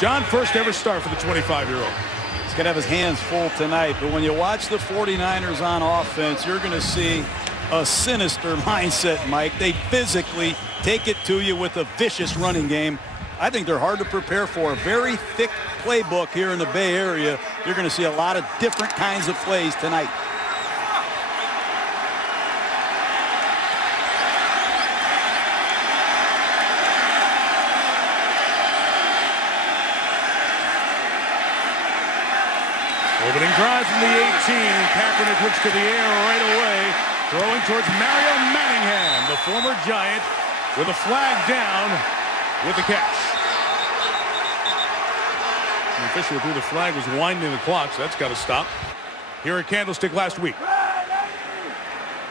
John, first ever start for the 25-year-old. He's going to have his hands full tonight, but when you watch the 49ers on offense, you're going to see a sinister mindset, Mike. They physically take it to you with a vicious running game. I think they're hard to prepare for. A very thick playbook here in the Bay Area. You're going to see a lot of different kinds of plays tonight. Opening drive from the 18. Kaepernick looks to the air right away. Throwing towards Mario Manningham, the former Giant, with a flag down with the catch. The official who threw the flag was winding the clock, so that's got to stop. Here at Candlestick last week.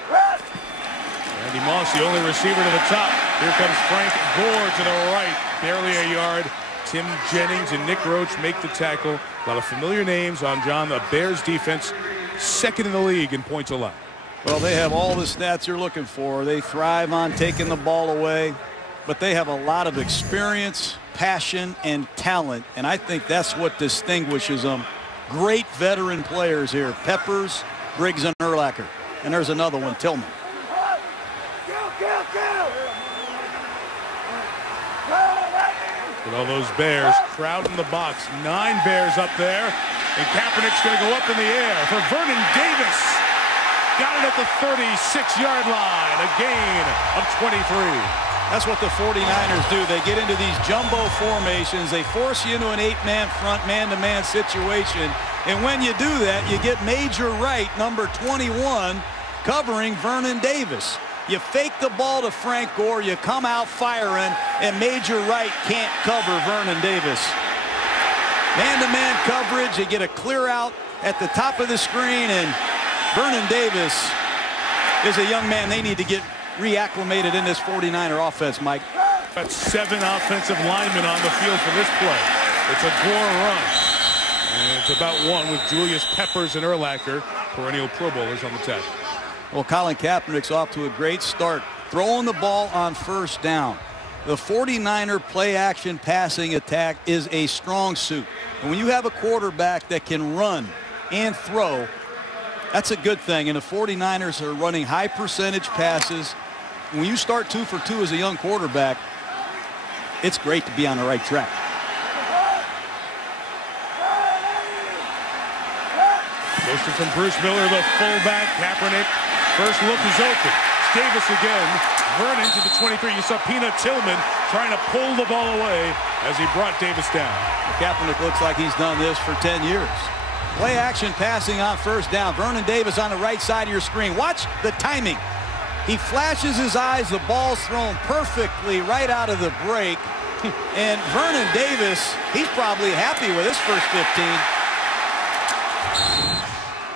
Randy Moss, the only receiver to the top. Here comes Frank Gore to the right. Barely a yard. Tim Jennings and Nick Roach make the tackle. A lot of familiar names on John. The Bears defense, second in the league in points allowed. Well, they have all the stats you're looking for. They thrive on taking the ball away, but they have a lot of experience, passion, and talent, and I think that's what distinguishes them. Great veteran players here. Peppers, Briggs, and Urlacher. And there's another one, Tillman. With all those Bears crowding the box. 9 Bears up there, and Kaepernick's going to go up in the air for Vernon Davis. Got it at the 36-yard line. A gain of 23. That's what the 49ers do. They get into these jumbo formations. They force you into an 8-man front, man-to-man situation. And when you do that, you get Major Wright, number 21, covering Vernon Davis. You fake the ball to Frank Gore, you come out firing, and Major Wright can't cover Vernon Davis. Man-to-man coverage, you get a clear out at the top of the screen, and Vernon Davis is a young man they need to get reacclimated in this 49er offense, Mike. That's 7 offensive linemen on the field for this play. It's a Gore run. And it's about 1 with Julius Peppers and Urlacher, perennial Pro Bowlers, on the tackle. Well, Colin Kaepernick's off to a great start, throwing the ball on first down. The 49er play-action passing attack is a strong suit. And when you have a quarterback that can run and throw, that's a good thing. And the 49ers are running high percentage passes. When you start 2 for 2 as a young quarterback, it's great to be on the right track. Motion from Bruce Miller, the fullback. Kaepernick, first look is open. Davis again. Vernon to the 23. You saw Peanut Tillman trying to pull the ball away as he brought Davis down. Kaepernick looks like he's done this for 10 years. Play action passing on first down. Vernon Davis on the right side of your screen. Watch the timing. He flashes his eyes. The ball's thrown perfectly right out of the break. And Vernon Davis, he's probably happy with his first 15.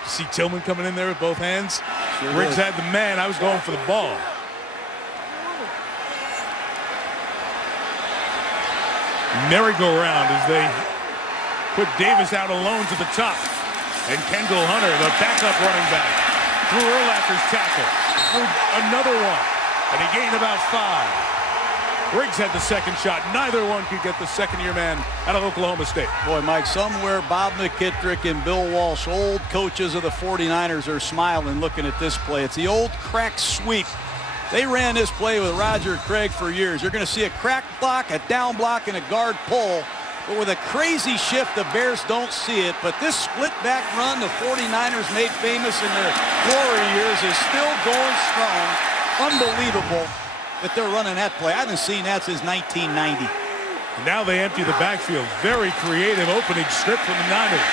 See Tillman coming in there with both hands. Sure Briggs had the man. I was going for the ball. Merry-go-round as they put Davis out alone to the top. And Kendall Hunter, the backup running back, through Urlacher's tackle. Another one. And he gained about 5. Briggs had the second shot. Neither one could get the second-year man out of Oklahoma State. Boy, Mike, somewhere Bob McKittrick and Bill Walsh, old coaches of the 49ers, are smiling looking at this play. It's the old crack sweep. They ran this play with Roger Craig for years. You're going to see a crack block, a down block, and a guard pull. But with a crazy shift, the Bears don't see it. But this split-back run the 49ers made famous in their glory years is still going strong. Unbelievable that they're running that play. I haven't seen that since 1990. Now they empty the backfield. Very creative opening strip from the Niners.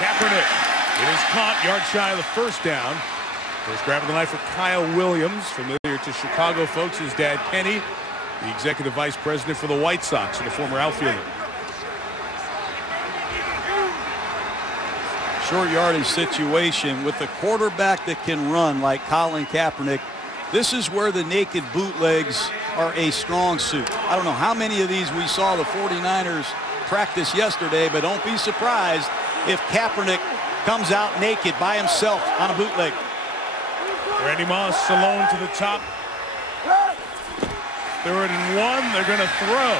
Kaepernick. It is caught, yard shy of the first down. First grab of the night for Kyle Williams, familiar to Chicago folks. His dad, Kenny, the executive vice president for the White Sox and a former outfielder. Short yardage situation with a quarterback that can run like Colin Kaepernick. This is where the naked bootlegs are a strong suit. I don't know how many of these we saw the 49ers practice yesterday, but don't be surprised if Kaepernick comes out naked by himself on a bootleg. Randy Moss alone to the top. 3rd and 1. They're going to throw.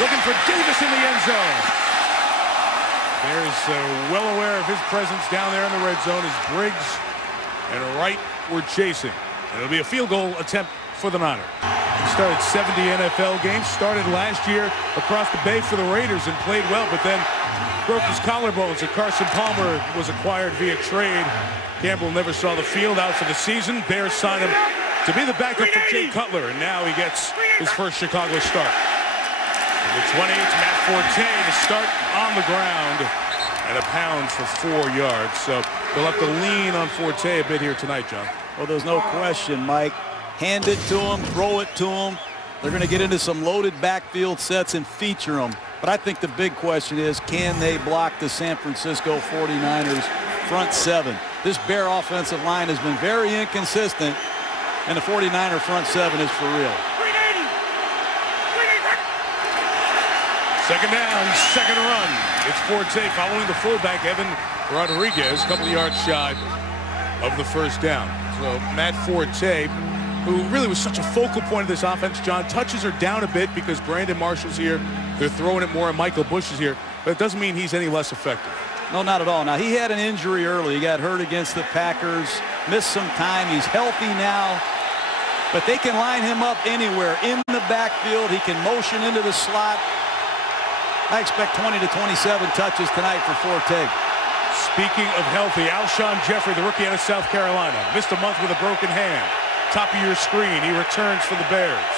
Looking for Davis in the end zone. Bears well aware of his presence down there in the red zone as Briggs and Wright were chasing. And it'll be a field goal attempt for the Niners. He started 70 NFL games, started last year across the bay for the Raiders and played well, but then broke his collarbones. And Carson Palmer was acquired via trade. Campbell never saw the field, out for the season. Bears signed him to be the backup for Jay Cutler, and now he gets his first Chicago start. The 20, it's Matt Forte to start on the ground and a pound for 4 yards. So they'll have to lean on Forte a bit here tonight, John. Well, there's no question, Mike. Hand it to him, throw it to him. They're going to get into some loaded backfield sets and feature them. But I think the big question is, can they block the San Francisco 49ers front seven? This Bear offensive line has been very inconsistent, and the 49er front seven is for real. Second down, second run. It's Forte following the fullback, Evan Rodriguez, a couple of yards shy of the first down. So Matt Forte, who really was such a focal point of this offense, John, touches are down a bit because Brandon Marshall's here. They're throwing it more, and Michael Bush is here. But it doesn't mean he's any less effective. No, not at all. Now, he had an injury early. He got hurt against the Packers, missed some time. He's healthy now. But they can line him up anywhere in the backfield. He can motion into the slot. I expect 20 to 27 touches tonight for Forte. Speaking of healthy, Alshon Jeffrey, the rookie out of South Carolina, missed a month with a broken hand. Top of your screen, he returns for the Bears.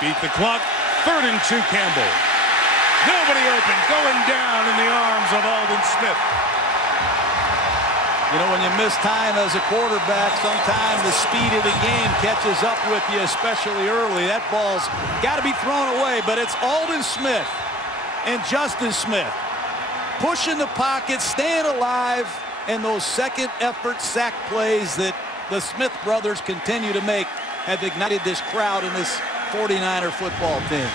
Beat the clock. 3rd and 2, Campbell. Nobody open, going down in the arms of Aldon Smith. You know, when you miss time as a quarterback, sometimes the speed of the game catches up with you, especially early. That ball's got to be thrown away, but it's Aldon Smith and Justin Smith pushing the pocket, staying alive, and those second effort sack plays that the Smith brothers continue to make have ignited this crowd in this 49er football team.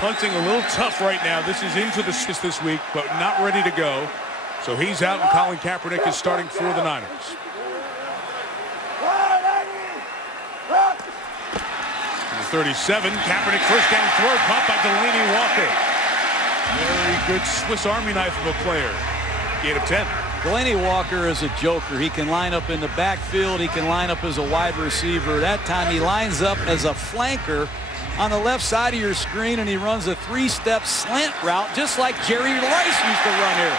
Punting a little tough right now. This is into the this week, but not ready to go. So he's out, and Colin Kaepernick is starting for the Niners. The 37, Kaepernick first down throw, caught by Delaney Walker. Very good Swiss Army knife of a player. Gain of 10. Delaney Walker is a joker. He can line up in the backfield. He can line up as a wide receiver. That time he lines up as a flanker on the left side of your screen, and he runs a 3-step slant route just like Jerry Rice used to run here.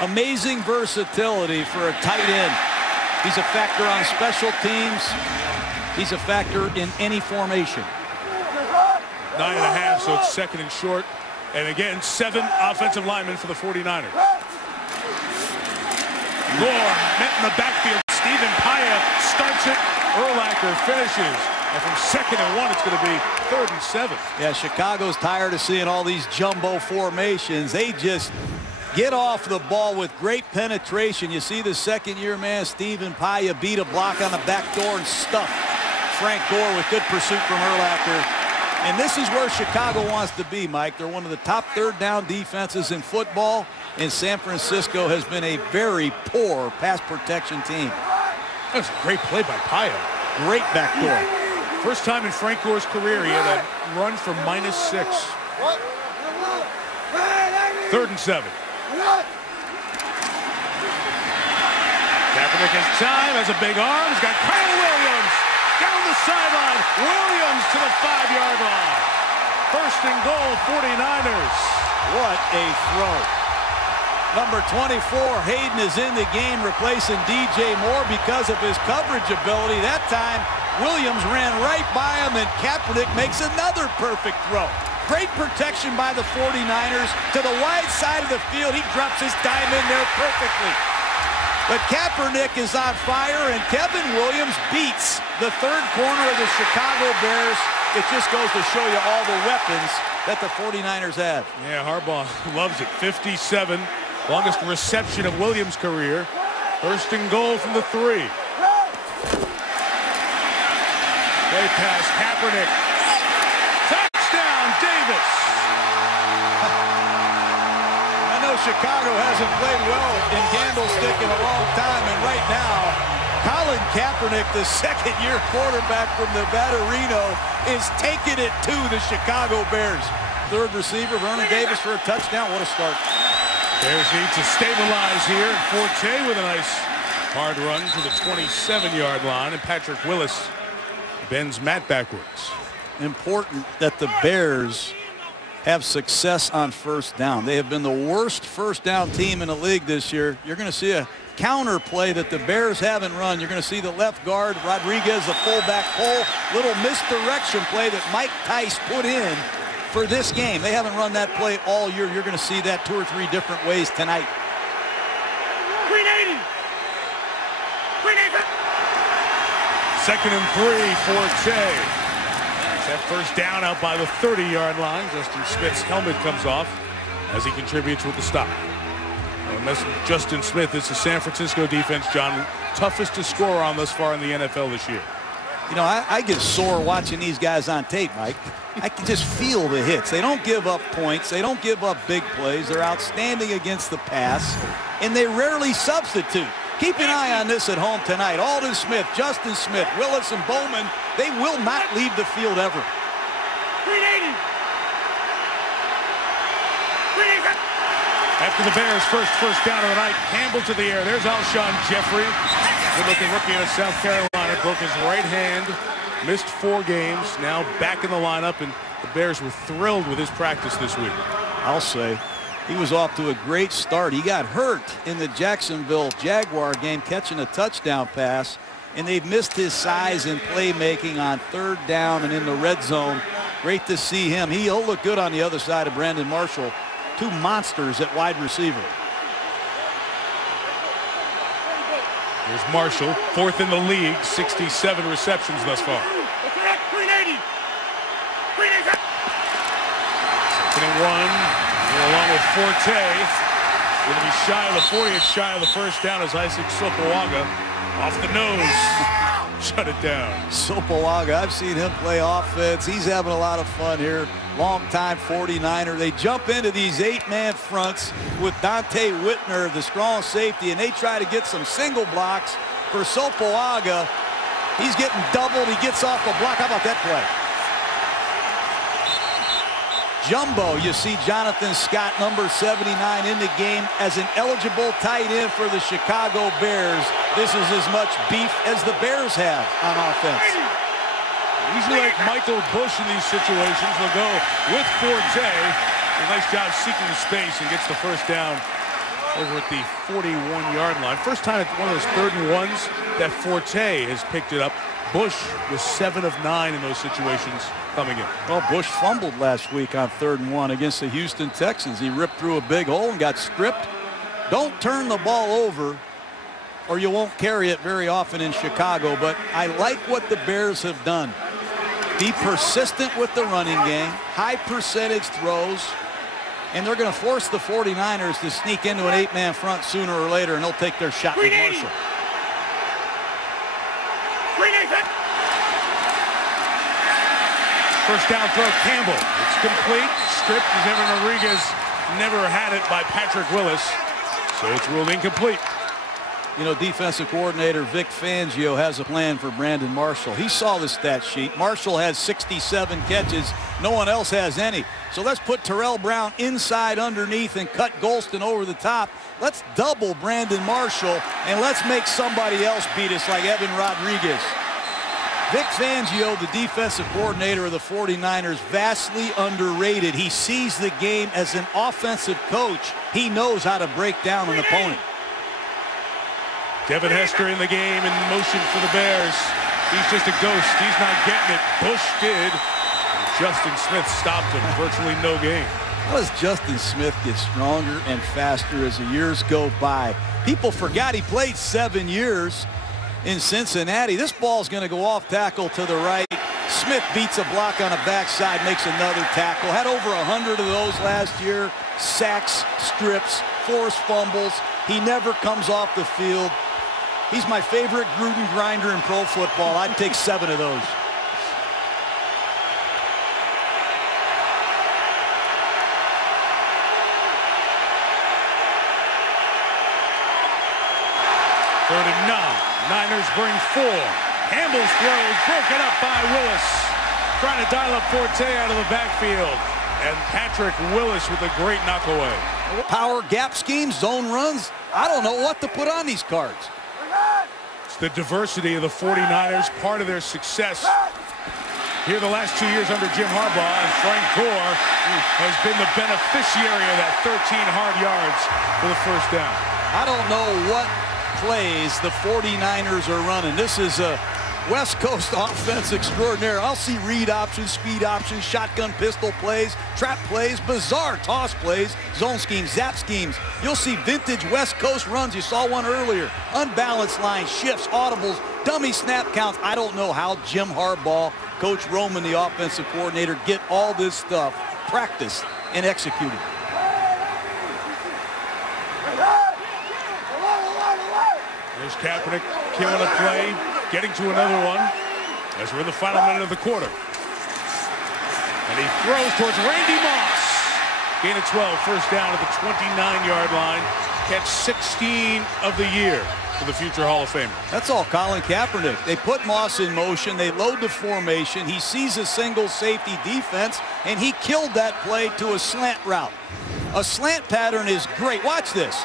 Amazing versatility for a tight end. He's a factor on special teams. He's a factor in any formation. 9.5, so it's 2nd and short. And again, 7 offensive linemen for the 49ers. Gore met in the backfield. Stephen Paya starts it. Urlacher finishes. And from 2nd and 1, it's going to be 3rd and 7. Yeah, Chicago's tired of seeing all these jumbo formations. They just get off the ball with great penetration. You see the second-year man, Stephen Paya, beat a block on the back door and stuff Frank Gore with good pursuit from Urlacher. And this is where Chicago wants to be, Mike. They're one of the top 3rd down defenses in football, and San Francisco has been a very poor pass protection team. That was a great play by Paya. Great back door. First time in Frank Gore's career he had a run for -6. 3rd and 7. Kaepernick has time, has a big arm. He's got Kyle Williams down the sideline. Williams to the 5-yard line. 1st and goal, 49ers. What a throw. Number 24, Hayden, is in the game, replacing DJ Moore because of his coverage ability. That time, Williams ran right by him, and Kaepernick makes another perfect throw. Great protection by the 49ers. To the wide side of the field, he drops his dime in there perfectly. But Kaepernick is on fire, and Kevin Williams beats the 3rd corner of the Chicago Bears. It just goes to show you all the weapons that the 49ers have. Yeah, Harbaugh loves it. 57, longest reception of Williams' career. 1st and goal from the 3. Play pass, Kaepernick. Touchdown, Davis. I know Chicago hasn't played well in Candlestick in a long time, and right now Colin Kaepernick, the second-year quarterback from Nevada Reno, is taking it to the Chicago Bears. Third receiver, Vernon Davis for a touchdown. What a start. Bears need to stabilize here. Forte with a nice hard run to the 27-yard line, and Patrick Willis bends Matt backwards. Important that the Bears have success on first down. They have been the worst first down team in the league this year. You're going to see a counter play that the Bears haven't run. You're going to see the left guard, Rodriguez, the fullback pull, little misdirection play that Mike Tice put in for this game. They haven't run that play all year. You're going to see that 2 or 3 different ways tonight. Second and 3 for Che. That first down out by the 30-yard line. Justin Smith's helmet comes off as he contributes with the stop. Justin Smith is the San Francisco defense, John, toughest to score on thus far in the NFL this year. You know, I get sore watching these guys on tape, Mike. I can just feel the hits. They don't give up points. They don't give up big plays. They're outstanding against the pass, and they rarely substitute. Keep an eye on this at home tonight. Aldon Smith, Justin Smith, Willis, and Bowman, they will not leave the field ever. After the Bears' first down of the night, Campbell to the air. There's Alshon Jeffrey. Good-looking rookie out of South Carolina. Broke his right hand. Missed 4 games. Now back in the lineup, and the Bears were thrilled with his practice this week. I'll say he was off to a great start. He got hurt in the Jacksonville Jaguar game catching a touchdown pass, and they've missed his size and playmaking on third down and in the red zone. Great to see him. He'll look good on the other side of Brandon Marshall. 2 monsters at wide receiver. Here's Marshall, 4th in the league, 67 receptions thus far. Second and 1, along with Forte. Going to be shy of the 40, it's shy of the first down as Isaac Sopoaga off the nose. Shut it down. Sopoaga, I've seen him play offense. He's having a lot of fun here. Long-time 49er. They jump into these 8-man fronts with Dante Whitner, the strong safety, and they try to get some single blocks for Sopoaga. He's getting doubled. He gets off the block. How about that play? Jumbo, you see Jonathan Scott, number 79, in the game as an eligible tight end for the Chicago Bears. This is as much beef as the Bears have on offense. Usually like Michael Bush in these situations, will go with Forte. A nice job seeking the space and gets the first down over at the 41-yard line. First time at one of those 3rd and 1s that Forte has picked it up. Bush was 7 of 9 in those situations coming in. Well, Bush fumbled last week on 3rd and 1 against the Houston Texans. He ripped through a big hole and got stripped. Don't turn the ball over or you won't carry it very often in Chicago, but I like what the Bears have done. Be persistent with the running game, high percentage throws, and they're going to force the 49ers to sneak into an 8-man front sooner or later, and they'll take their shot with Marshall. First down throw, Campbell. It's complete. Stripped as Evan Rodriguez never had it by Patrick Willis. So it's ruled incomplete. You know, defensive coordinator Vic Fangio has a plan for Brandon Marshall. He saw the stat sheet. Marshall has 67 catches. No one else has any. So let's put Terrell Brown inside underneath and cut Golston over the top. Let's double Brandon Marshall, and let's make somebody else beat us like Evan Rodriguez. Vic Fangio, the defensive coordinator of the 49ers, vastly underrated. He sees the game as an offensive coach. He knows how to break down an opponent. Devin Hester in the game in motion for the Bears. He's just a ghost. He's not getting it. Bush did. And Justin Smith stopped him. Virtually no gain. How does Justin Smith get stronger and faster as the years go by? People forgot he played 7 years in Cincinnati. This ball's going to go off tackle to the right. Smith beats a block on the backside, makes another tackle. Had over 100 of those last year. Sacks, strips, forced fumbles. He never comes off the field. He's my favorite Gruden grinder in pro football. I'd take 7 of those. Third and 9. Niners bring 4. Campbell's throw is broken up by Willis. Trying to dial up Forte out of the backfield. And Patrick Willis with a great knockaway. Power gap schemes, zone runs. I don't know what to put on these cards. It's the diversity of the 49ers, part of their success here the last 2 years under Jim Harbaugh, and Frank Gore has been the beneficiary of that 13 hard yards for the first down. I don't know what plays the 49ers are running. This is a West Coast offense extraordinaire. I'll see read options, speed options, shotgun pistol plays, trap plays, bizarre toss plays, zone schemes, zap schemes. You'll see vintage West Coast runs. You saw one earlier. Unbalanced lines, shifts, audibles, dummy snap counts. I don't know how Jim Harbaugh, Coach Roman, the offensive coordinator, get all this stuff practiced and executed. There's Kaepernick killing a play, getting to another one as we're in the final minute of the quarter. And he throws towards Randy Moss. Gain of 12, first down at the 29-yard line. Catch 16 of the year for the future Hall of Famer. That's all Colin Kaepernick. They put Moss in motion. They load the formation. He sees a single safety defense, and he killed that play to a slant route. A slant pattern is great. Watch this.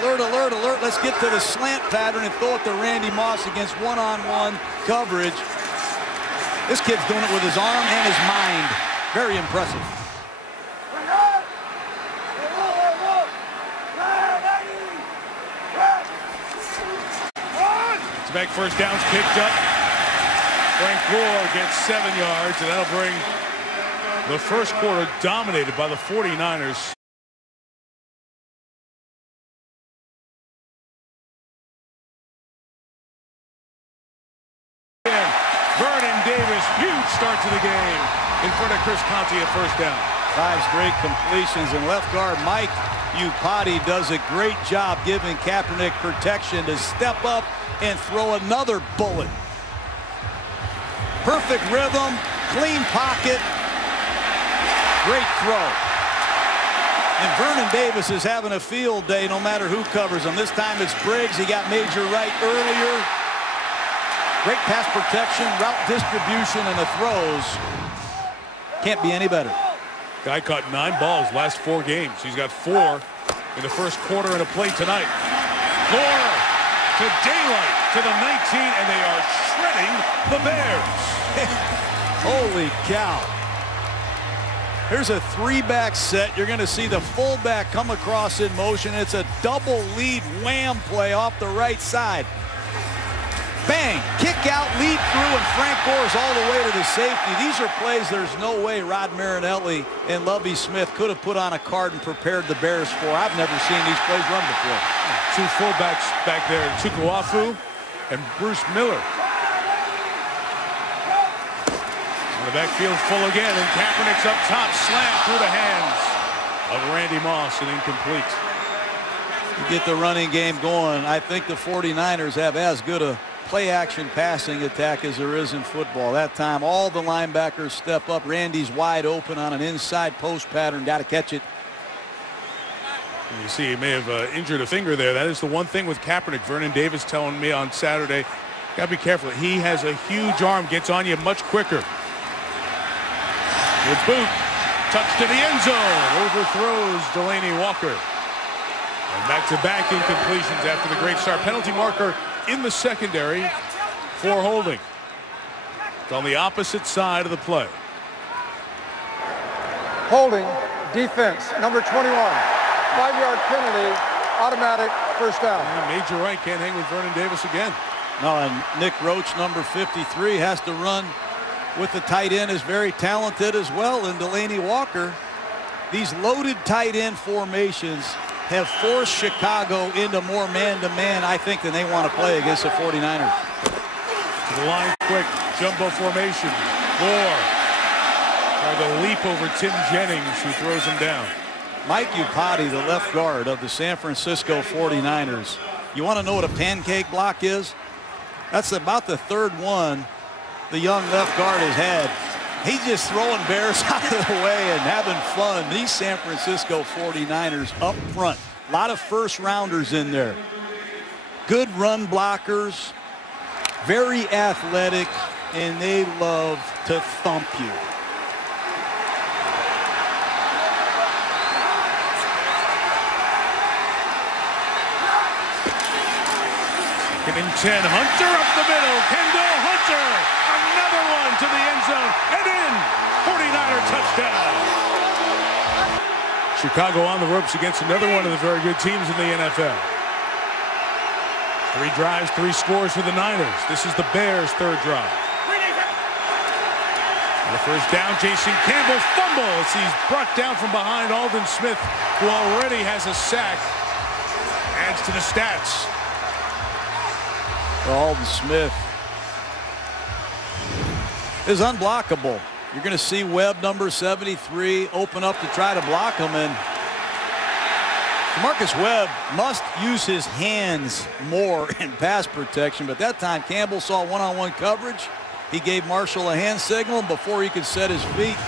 Alert, alert, alert. Let's get to the slant pattern and throw it to Randy Moss against one-on-one coverage. This kid's doing it with his arm and his mind. Very impressive. Back first down's picked up. Frank Gore gets 7 yards, and that'll bring the first quarter dominated by the 49ers. Vernon Davis, huge start to the game in front of Chris Conte at first down. 5 straight completions, and left guard Mike Iupati does a great job giving Kaepernick protection to step up and throw another bullet. Perfect rhythm, clean pocket, great throw. And Vernon Davis is having a field day no matter who covers him. This time it's Briggs. He got Major Wright earlier. Great pass protection, route distribution, and the throws can't be any better. Guy caught 9 balls last 4 games. He's got 4 in the first quarter in a play tonight. Gore to daylight to the 19, and they are shredding the Bears. Holy cow. Here's a 3-back set. You're going to see the fullback come across in motion. It's a double lead wham play off the right side. Bang, kick out, lead through, and Frank Gore's all the way to the safety. These are plays there's no way Rod Marinelli and Lovie Smith could have put on a card and prepared the Bears for. I've never seen these plays run before. 2 fullbacks back there, Tukuafu and Bruce Miller. And the backfield full again, and Kaepernick's up top, slammed through the hands of Randy Moss, and incomplete. To get the running game going, I think the 49ers have as good a play-action passing attack as there is in football. That time, all the linebackers step up. Randy's wide open on an inside post pattern. Got to catch it. You see, he may have injured a finger there. That is the one thing with Kaepernick. Vernon Davis telling me on Saturday, got to be careful. He has a huge arm, gets on you much quicker. With boot, touch to the end zone, overthrows Delaney Walker. And back-to-back incompletions after the great start. Penalty marker in the secondary for holding. It's on the opposite side of the play. Holding, defense, number 21. 5-yard penalty, automatic first down. And Major Wright can't hang with Vernon Davis again. No, and Nick Roach, number 53, has to run with the tight end, is very talented as well. And Delaney Walker, these loaded tight end formations have forced Chicago into more man-to-man, I think, than they want to play against the 49ers. To the line quick, jumbo formation. Gore trying to leap over Tim Jennings, who throws him down. Mike Iupati, the left guard of the San Francisco 49ers. You want to know what a pancake block is? That's about the 3rd one the young left guard has had. He's just throwing Bears out of the way and having fun. These San Francisco 49ers up front. A lot of first-rounders in there. good run blockers, very athletic, and they love to thump you. And in 10, Hunter up the middle. Kendall Hunter, another one to the end zone and in. 49er touchdown. Chicago on the ropes against another one of the very good teams in the NFL. 3 drives, 3 scores for the Niners. This is the Bears' 3rd drive. On the first down, Jason Campbell fumbles. He's brought down from behind Aldon Smith, who already has a sack. Adds to the stats. Aldon Smith is unblockable. You're going to see Webb, number 73, open up to try to block him. And Marcus Webb must use his hands more in pass protection. But that time, Campbell saw one-on-one coverage. He gave Marshall a hand signal. And before he could set his feet,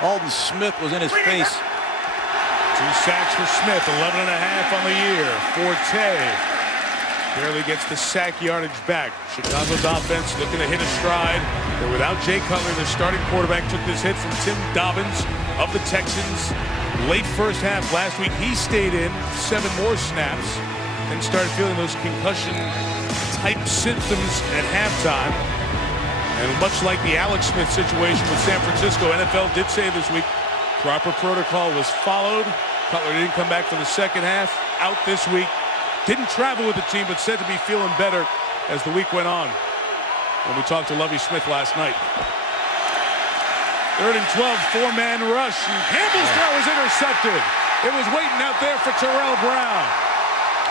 Aldon Smith was in his face. 2 sacks for Smith, 11.5 on the year. Forte barely gets the sack yardage back. Chicago's offense looking to hit a stride. They're without Jay Cutler. Their starting quarterback took this hit from Tim Dobbins of the Texans. Late first half last week, he stayed in 7 more snaps and started feeling those concussion-type symptoms at halftime. And much like the Alex Smith situation with San Francisco, NFL did say this week proper protocol was followed. Cutler didn't come back for the second half. Out this week. Didn't travel with the team, but said to be feeling better as the week went on. When we talked to Lovie Smith last night. 3rd and 12, 4-man rush. And Campbell's throw is intercepted. It was waiting out there for Terrell Brown.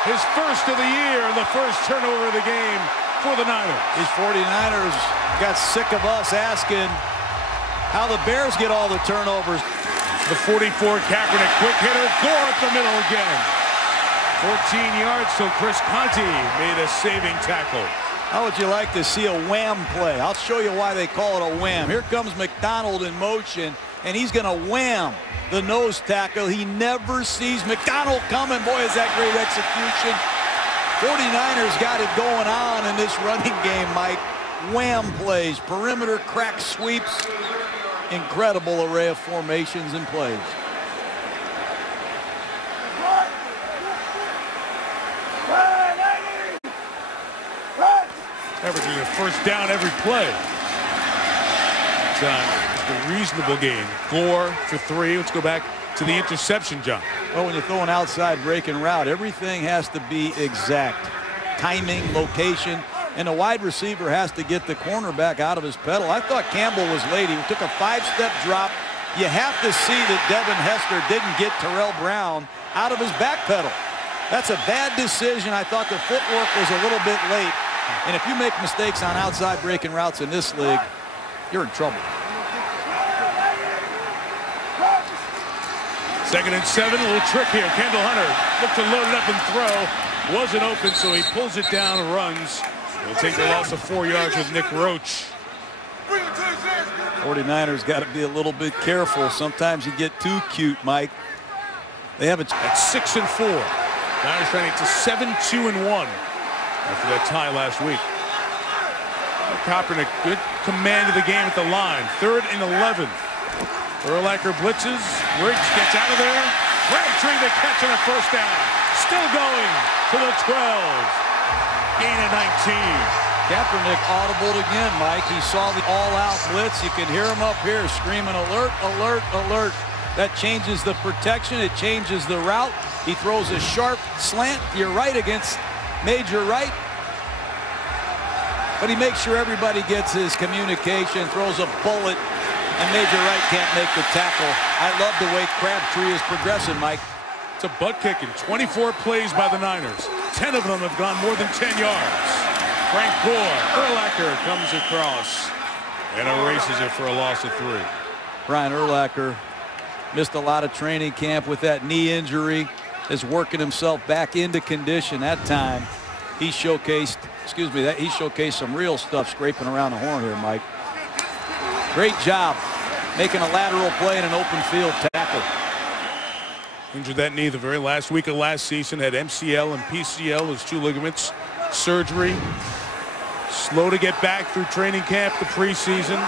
His first of the year and the first turnover of the game for the Niners. These 49ers got sick of us asking how the Bears get all the turnovers. The 44, Kaepernick, quick hitter, Gore up the middle again. 14 yards, so Chris Conti made a saving tackle. How would you like to see a wham play? I'll show you why they call it a wham. Here comes McDonald in motion, and he's going to wham the nose tackle. He never sees McDonald coming. Boy, is that great execution. 49ers got it going on in this running game, Mike. Wham plays, perimeter crack sweeps, incredible array of formations and plays. Averaging a first down every play. It's a reasonable game. Gore for 3. Let's go back to the interception, John. Well, when you throw an outside breaking route, everything has to be exact. Timing, location, and a wide receiver has to get the cornerback out of his pedal. I thought Campbell was late. He took a 5-step drop. You have to see that Devin Hester didn't get Terrell Brown out of his back pedal. That's a bad decision. I thought the footwork was a little bit late. And if you make mistakes on outside breaking routes in this league, you're in trouble. 2nd and 7, a little trick here. Kendall Hunter looked to load it up and throw. Wasn't open, so he pulls it down and runs. He'll take the loss of 4 yards with Nick Roach. 49ers got to be a little bit careful. Sometimes you get too cute, Mike. They have it at 6 and 4. Niners trying to get to 7-2 and 1 after that tie last week. Kaepernick, good command of the game at the line. 3rd and 11. Urlacher blitzes. Riggs gets out of there. Crabtree the catch and a first down. Still going to the 12. Gain of 19. Kaepernick audibled again, Mike. He saw the all-out blitz. You can hear him up here screaming, alert, alert, alert. That changes the protection. It changes the route. He throws a sharp slant to your right against Major Wright. But he makes sure everybody gets his communication, throws a bullet, and Major Wright can't make the tackle. I love the way Crabtree is progressing, Mike. It's a butt kicking. 24 plays by the Niners. 10 of them have gone more than 10 yards. Frank Gore, Urlacher comes across and erases it for a loss of 3. Brian Urlacher missed a lot of training camp with that knee injury, is working himself back into condition. That time he showcased, he showcased some real stuff scraping around the horn here, Mike. Great job making a lateral play in an open field tackle. Injured that knee the very last week of last season, had MCL and PCL as 2 ligaments surgery. Slow to get back through training camp, the preseason.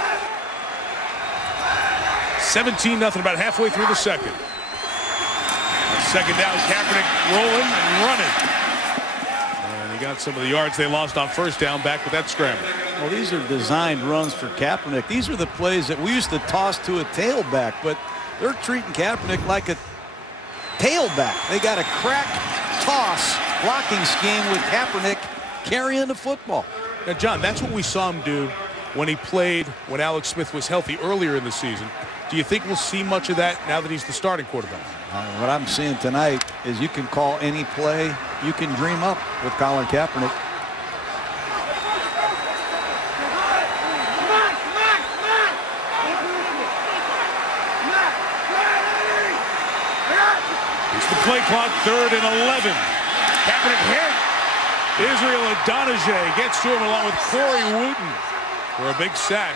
17-0, about halfway through the second. Second down, Kaepernick rolling and running. And he got some of the yards they lost on first down back with that scramble. Well, these are designed runs for Kaepernick. These are the plays that we used to toss to a tailback, but they're treating Kaepernick like a tailback. They got a crack toss blocking scheme with Kaepernick carrying the football. Now, John, that's what we saw him do when he played when Alex Smith was healthy earlier in the season. Do you think we'll see much of that now that he's the starting quarterback? What I'm seeing tonight is you can call any play you can dream up with Colin Kaepernick. It's the play clock, 3rd and 11. Kaepernick hit. Israel Adonijah gets to him along with Corey Wooten for a big sack.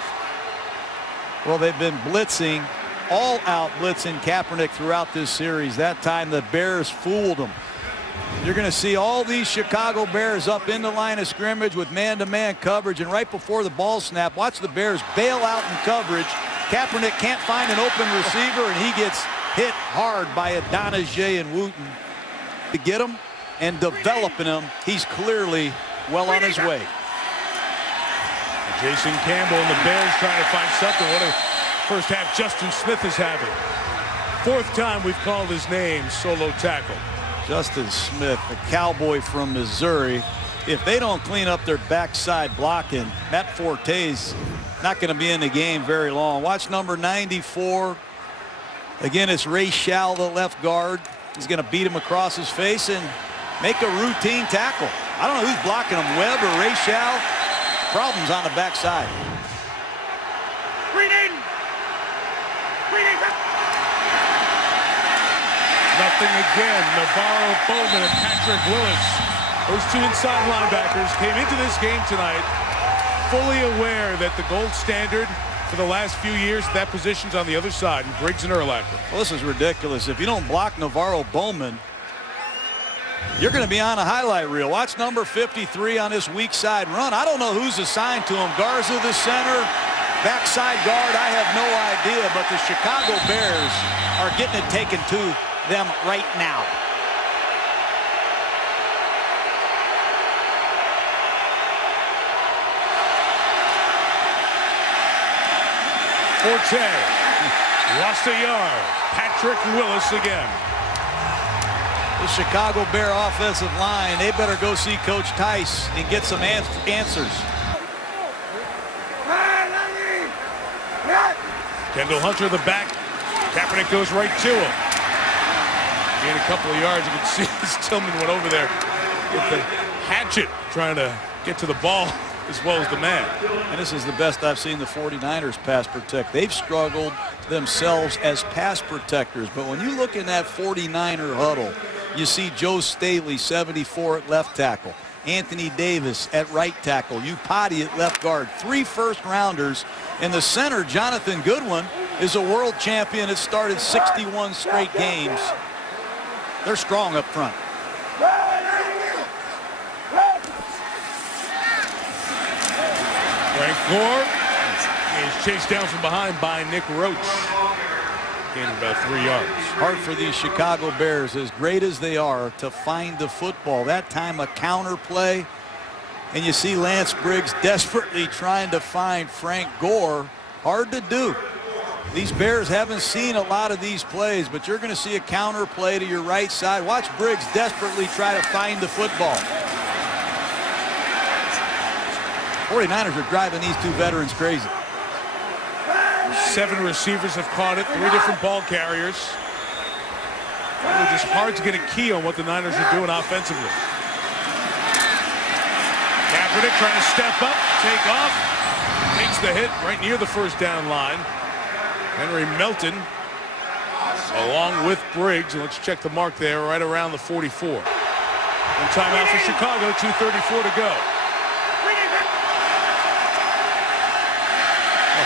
Well, they've been blitzing, all-out blitzing Kaepernick throughout this series. That time the Bears fooled them. You're going to see all these Chicago Bears up in the line of scrimmage with man-to-man coverage, and right before the ball snap, watch the Bears bail out in coverage. Kaepernick can't find an open receiver, and he gets hit hard by Adonijah and Wooten. To get him and developing him, he's clearly well on his way. Jason Campbell and the Bears trying to find something. What a first half Justin Smith is having. 4th time we've called his name, solo tackle. Justin Smith, the cowboy from Missouri. If they don't clean up their backside blocking, Matt Forte's not going to be in the game very long. Watch number 94. Again, it's Ray Schall, the left guard. He's going to beat him across his face and make a routine tackle. I don't know who's blocking him, Webb or Ray Schall. Problems on the backside. Nothing again. Navarro Bowman and Patrick Willis. Those two inside linebackers came into this game tonight fully aware that the gold standard for the last few years, that position's on the other side, and Briggs and Urlacher. Well, this is ridiculous. If you don't block Navarro Bowman, you're going to be on a highlight reel. Watch number 53 on this weak side run. I don't know who's assigned to him. Garza the center, backside guard, I have no idea, but the Chicago Bears are getting it taken to them right now. Forte lost a yard. Patrick Willis again. The Chicago Bear offensive line, they better go see Coach Tice and get some answers. Kendall Hunter the back. Kaepernick goes right to him. Gain a couple of yards. You can see Tillman went over there with the hatchet trying to get to the ball as well as the man. And this is the best I've seen the 49ers pass protect. They've struggled themselves as pass protectors, but when you look in that 49er huddle, you see Joe Staley, 74 at left tackle, Anthony Davis at right tackle, Upati at left guard, 3 first-rounders. In the center, Jonathan Goodwin is a world champion. It started 61 straight games. They're strong up front. Frank Gore is chased down from behind by Nick Roach. Gained about 3 yards. Hard for these Chicago Bears, as great as they are, to find the football. That time a counter play, and you see Lance Briggs desperately trying to find Frank Gore. Hard to do. These Bears haven't seen a lot of these plays, but you're going to see a counter play to your right side. Watch Briggs desperately try to find the football. 49ers are driving these two veterans crazy. 7 receivers have caught it, 3 different ball carriers. It's just hard to get a key on what the Niners are doing offensively. Kaepernick trying to step up, take off, takes the hit right near the first down line. Henry Melton along with Briggs. Let's check the mark there right around the 44. And timeout for Chicago, 2:34 to go.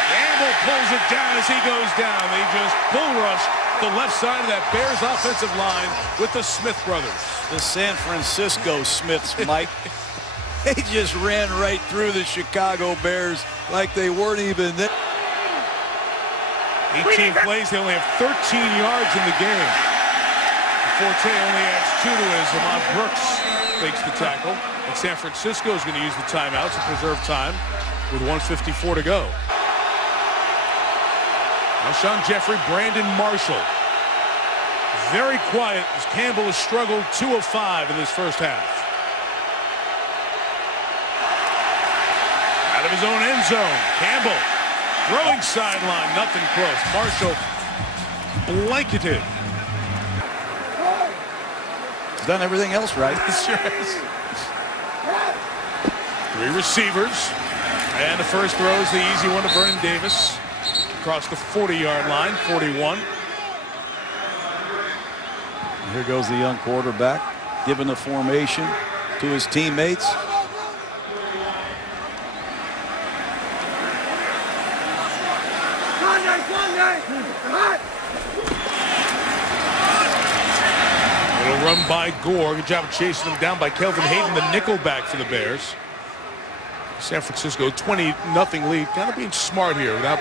Campbell pulls it down as he goes down. They just bull rush the left side of that Bears offensive line with the Smith brothers. The San Francisco Smiths, Mike. They just ran right through the Chicago Bears like they weren't even there. 18 plays, they only have 13 yards in the game. Forte only adds 2 to his. Lamont Brooks fakes the tackle. And San Francisco is going to use the timeouts to preserve time with 1:54 to go. Alshon Jeffrey, Brandon Marshall. Very quiet as Campbell has struggled 2 of 5 in this first half. Out of his own end zone, Campbell throwing sideline, nothing close. Marshall blanketed. He's done everything else right. Sure has. 3 receivers, and the first throw is the easy one to Vernon Davis across the 40-yard line, 41. Here goes the young quarterback, giving the formation to his teammates. Little run by Gore. Good job of chasing him down by Kelvin Hayden, the nickelback for the Bears. San Francisco 20-0 lead. Kind of being smart here without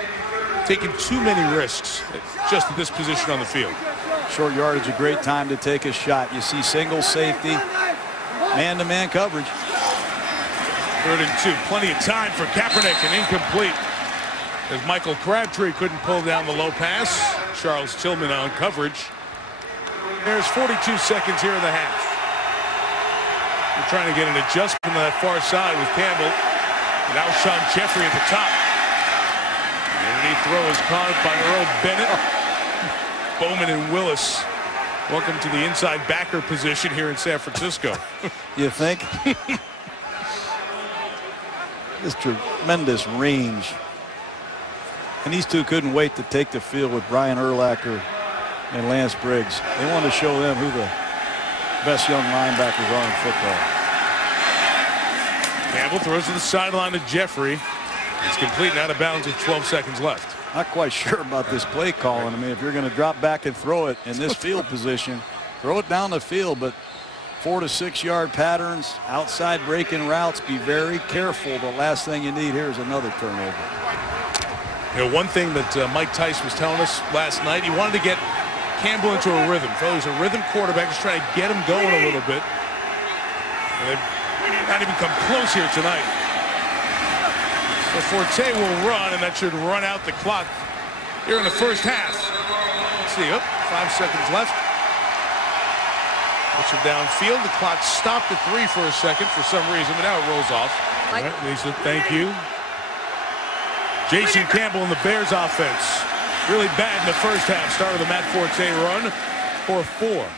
taking too many risks just at this position on the field. Short yardage, a great time to take a shot. You see single safety, man-to-man coverage. 3rd and 2. Plenty of time for Kaepernick, and incomplete as Michael Crabtree couldn't pull down the low pass. Charles Tillman on coverage. There's 42 seconds here in the half. We're trying to get an adjustment on that far side with Campbell. And Alshon Jeffrey at the top. The underneath throw is caught by Earl Bennett. Bowman and Willis. Welcome to the inside backer position here in San Francisco. You think? This tremendous range. And these two couldn't wait to take the field with Brian Urlacher and Lance Briggs. They wanted to show them who the best young linebackers are in football. Campbell throws to the sideline to Jeffrey. It's complete and out of bounds with 12 seconds left. Not quite sure about this play calling. I mean, if you're going to drop back and throw it in this field position, throw it down the field, but 4 to 6 yard patterns, outside breaking routes, be very careful. The last thing you need here is another turnover. You know, one thing that Mike Tice was telling us last night, he wanted to get Campbell into a rhythm. So he's a rhythm quarterback, just trying to get him going a little bit. And they've not even come close here tonight. So Forte will run, and that should run out the clock here in the first half. Let's see, 5 seconds left. Puts him downfield. The clock stopped at 3 for a second for some reason, but now it rolls off. All right, Lisa, thank you. Jason Campbell in the Bears offense. Really bad in the first half. Started the Matt Forte run for 4.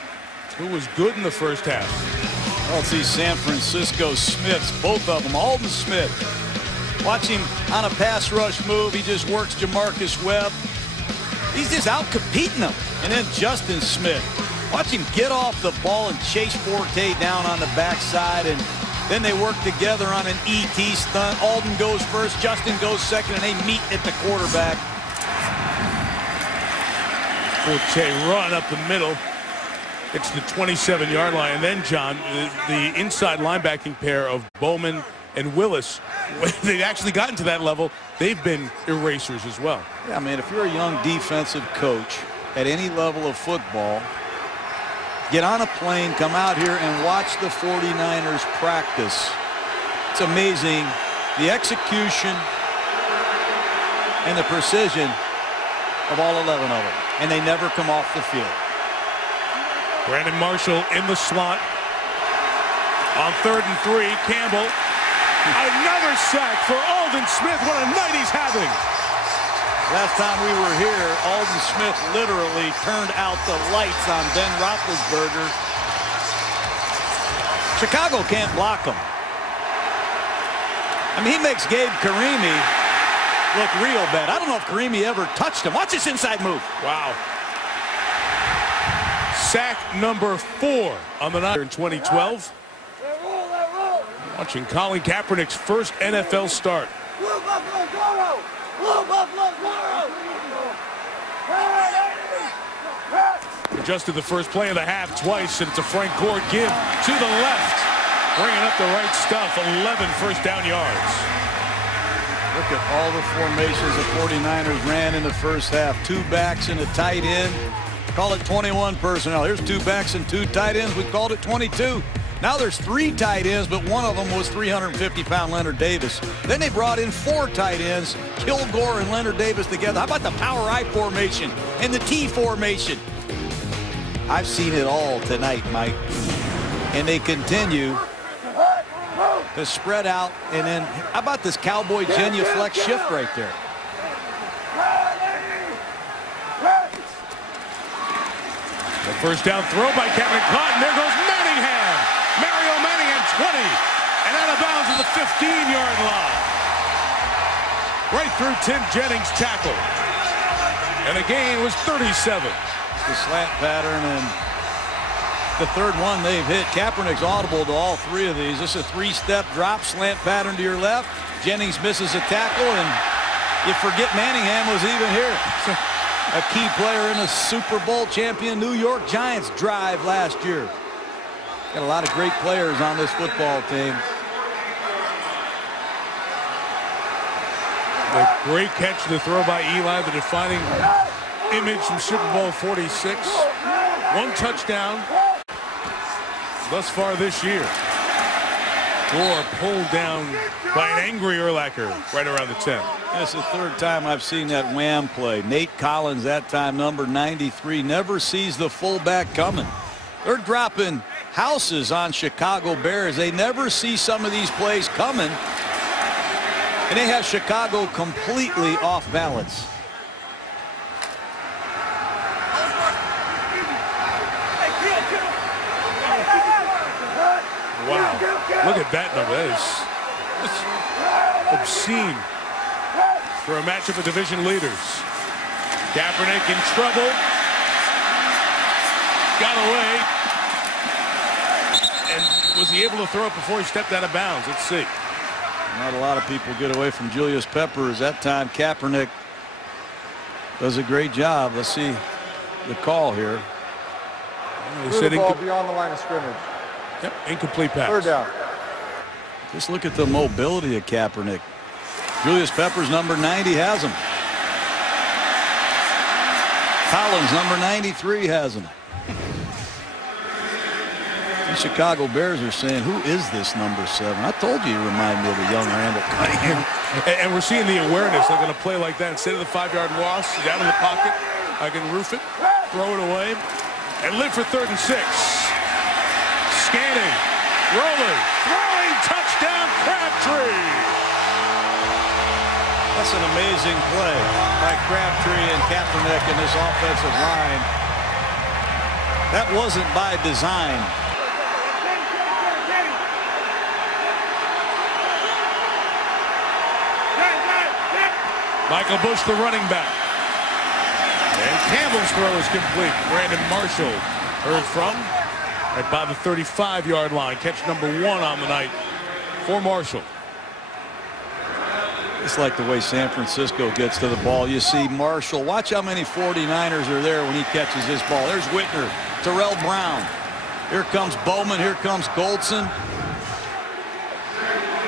Who was good in the first half. Well, let's see San Francisco Smiths, both of them. Alden Smith. Watch him on a pass rush move. He just works Jamarcus Webb. He's just out competing him. And then Justin Smith. Watch him get off the ball and chase Forte down on the backside. And then they work together on an ET stunt. Alden goes first, Justin goes second, and they meet at the quarterback. Forte run up the middle. It's the 27-yard line. And then, John, the inside linebacking pair of Bowman and Willis, when they've actually gotten to that level, they've been erasers as well. Yeah, I mean, if you're a young defensive coach at any level of football, get on a plane, come out here and watch the 49ers practice. It's amazing the execution and the precision of all 11 of them. And they never come off the field. Brandon Marshall in the slot. On 3rd and 3, Campbell. Another sack for Alden Smith. What a night he's having. Last time we were here, Alden Smith literally turned out the lights on Ben Roethlisberger. Chicago can't block him. I mean, he makes Gabe Karimi look real bad. I don't know if Karimi ever touched him. Watch this inside move. Wow. Sack number 4 on the night in 2012. Watching Colin Kaepernick's first NFL start. Adjusted the first play of the half twice, and it's a Frank Gore give to the left. bringing up the right stuff. 11 first down yards. Look at all the formations the 49ers ran in the first half. 2 backs and a tight end. Call it 21 personnel. Here's 2 backs and 2 tight ends. We called it 22. Now there's 3 tight ends, but one of them was 350-pound Leonard Davis. Then they brought in 4 tight ends, Kilgore and Leonard Davis together. How about the power I formation and the T formation? I've seen it all tonight, Mike. And they continue to spread out. And then how about this cowboy genuflex shift right there? The first down throw by Kaepernick caught, and there goes Manningham. Mario Manningham, 20, and out of bounds at the 15-yard line. Right through Tim Jennings' tackle. And the gain was 37. The slant pattern, and the third one they've hit. Kaepernick's audible to all 3 of these. This is a 3-step drop, slant pattern to your left. Jennings misses a tackle, and you forget Manningham was even here. A key player in a Super Bowl champion New York Giants drive last year. Got a lot of great players on this football team. A great catch to the throw by Eli, the defining image from Super Bowl 46. 1 touchdown thus far this year. Gore pulled down by an angry Urlacher right around the 10. That's the 3rd time I've seen that wham play. Nate Collins, that time number 93, never sees the fullback coming. They're dropping houses on Chicago Bears. They never see some of these plays coming. And they have Chicago completely off balance. Wow. Look at that number. That is obscene for a matchup of division leaders. Kaepernick in trouble. Got away. And was he able to throw it before he stepped out of bounds? Let's see. Not a lot of people get away from Julius Peppers. That time Kaepernick does a great job. Let's see the call here. Threw the ball beyond the line of scrimmage. Yep, incomplete pass. 3rd down. Just look at the mobility of Kaepernick. Julius Peppers, number 90, has him. Collins, number 93, has him. The Chicago Bears are saying, who is this number 7? I told you remind me of a young Randall Cunningham. And we're seeing the awareness. They're going to play like that. Instead of the 5-yard loss, down in the pocket, I can roof it, throw it away, and live for 3rd and 6. Scanning, rolling, throwing, touchdown, Crabtree. That's an amazing play by Crabtree and Kaepernick in this offensive line. That wasn't by design. Michael Bush, the running back. And Campbell's throw is complete. Brandon Marshall heard from right by the 35-yard line. Catch number 1 on the night for Marshall. It's like the way San Francisco gets to the ball. You see Marshall. Watch how many 49ers are there when he catches this ball. There's Whitner, Terrell Brown. Here comes Bowman. Here comes Goldson.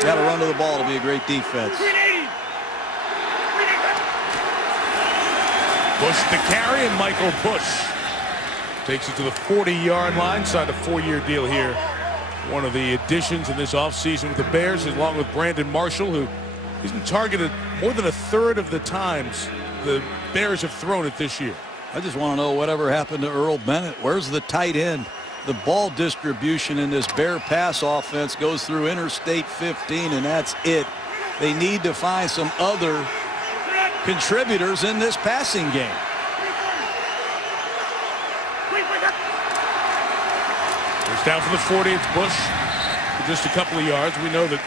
Got to run to the ball to be a great defense. Bush to carry, and Michael Bush takes it to the 40-yard line. Signed a 4-year deal here. One of the additions in this offseason with the Bears, along with Brandon Marshall, who he's been targeted more than 1/3 of the times the Bears have thrown it this year. I just want to know whatever happened to Earl Bennett. Where's the tight end? The ball distribution in this Bear pass offense goes through Interstate 15, and that's it. They need to find some other contributors in this passing game. First down from the 40. It's Bush for just a couple of yards. We know that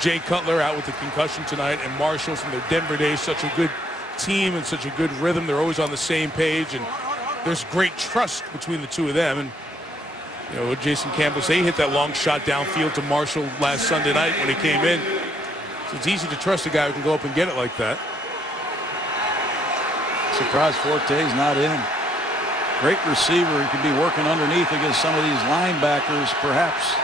Jay Cutler out with the concussion tonight, and Marshall from their Denver days, such a good team and such a good rhythm. They're always on the same page, and there's great trust between the two of them. And you know what Jason Campbell say, he hit that long shot downfield to Marshall last Sunday night when he came in. So it's easy to trust a guy who can go up and get it like that. Surprised Forte's not in. Great receiver. He could be working underneath against some of these linebackers, perhaps.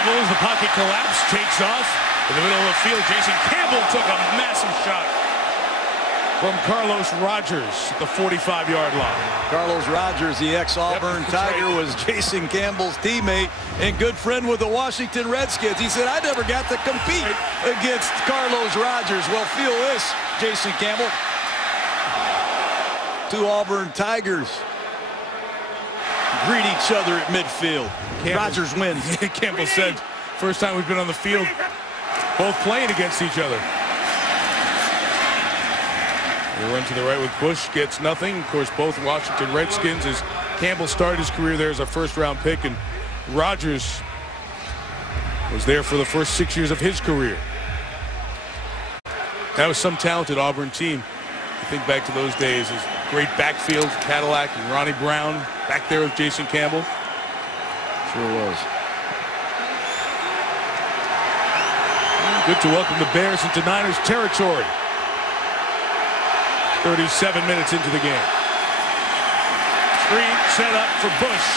Campbell, as the pocket collapse, takes off. In the middle of the field, Jason Campbell took a massive shot from Carlos Rogers at the 45-yard line. Carlos Rogers, the ex-Auburn Tiger, was Jason Campbell's teammate and good friend with the Washington Redskins. He said, I never got to compete against Carlos Rogers. Well, feel this, Jason Campbell. Two Auburn Tigers greet each other at midfield. Rogers wins. Campbell said, first time we've been on the field, both playing against each other. They run to the right with Bush, gets nothing. Of course, both Washington Redskins, as Campbell started his career there as a first-round pick, and Rogers was there for the first 6 years of his career. That was some talented Auburn team. I think back to those days as great backfield, Cadillac and Ronnie Brown back there with Jason Campbell. Sure was. Good to welcome the Bears into Niners territory. 37 minutes into the game. Screen set up for Bush.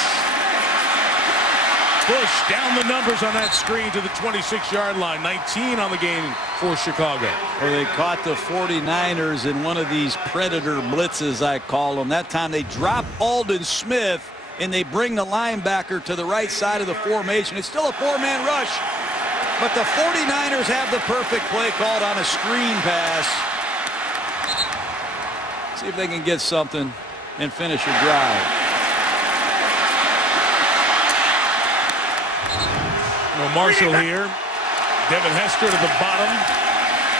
Bush down the numbers on that screen to the 26-yard line. 19 on the game for Chicago. Well, they caught the 49ers in one of these predator blitzes, I call them. That time they drop Aldon Smith and they bring the linebacker to the right side of the formation. It's still a four-man rush, but the 49ers have the perfect play called on a screen pass. See if they can get something and finish a drive. No Marshall here. Devin Hester to the bottom.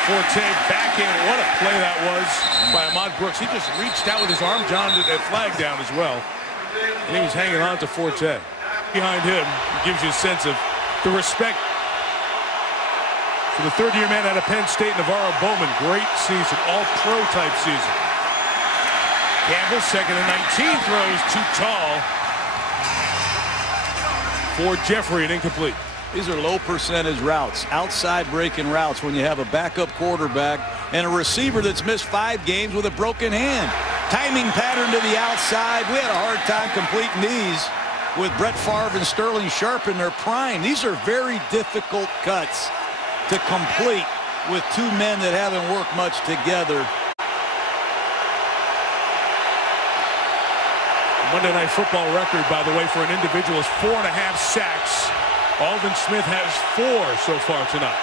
Forte back in. What a play that was by Ahmad Brooks. He just reached out with his arm. John did that flag down as well. And he was hanging on to Forte. Behind him, it gives you a sense of the respect for the third-year man out of Penn State, Navarro Bowman. Great season, all-pro type season. Campbell, second and 19, throws too tall for Jeffrey and incomplete. These are low percentage routes, outside breaking routes when you have a backup quarterback and a receiver that's missed 5 games with a broken hand. Timing pattern to the outside. We had a hard time completing these with Brett Favre and Sterling Sharp in their prime. These are very difficult cuts to complete with two men that haven't worked much together. Monday Night Football record, by the way, for an individual is 4.5 sacks. Aldon Smith has 4 so far tonight.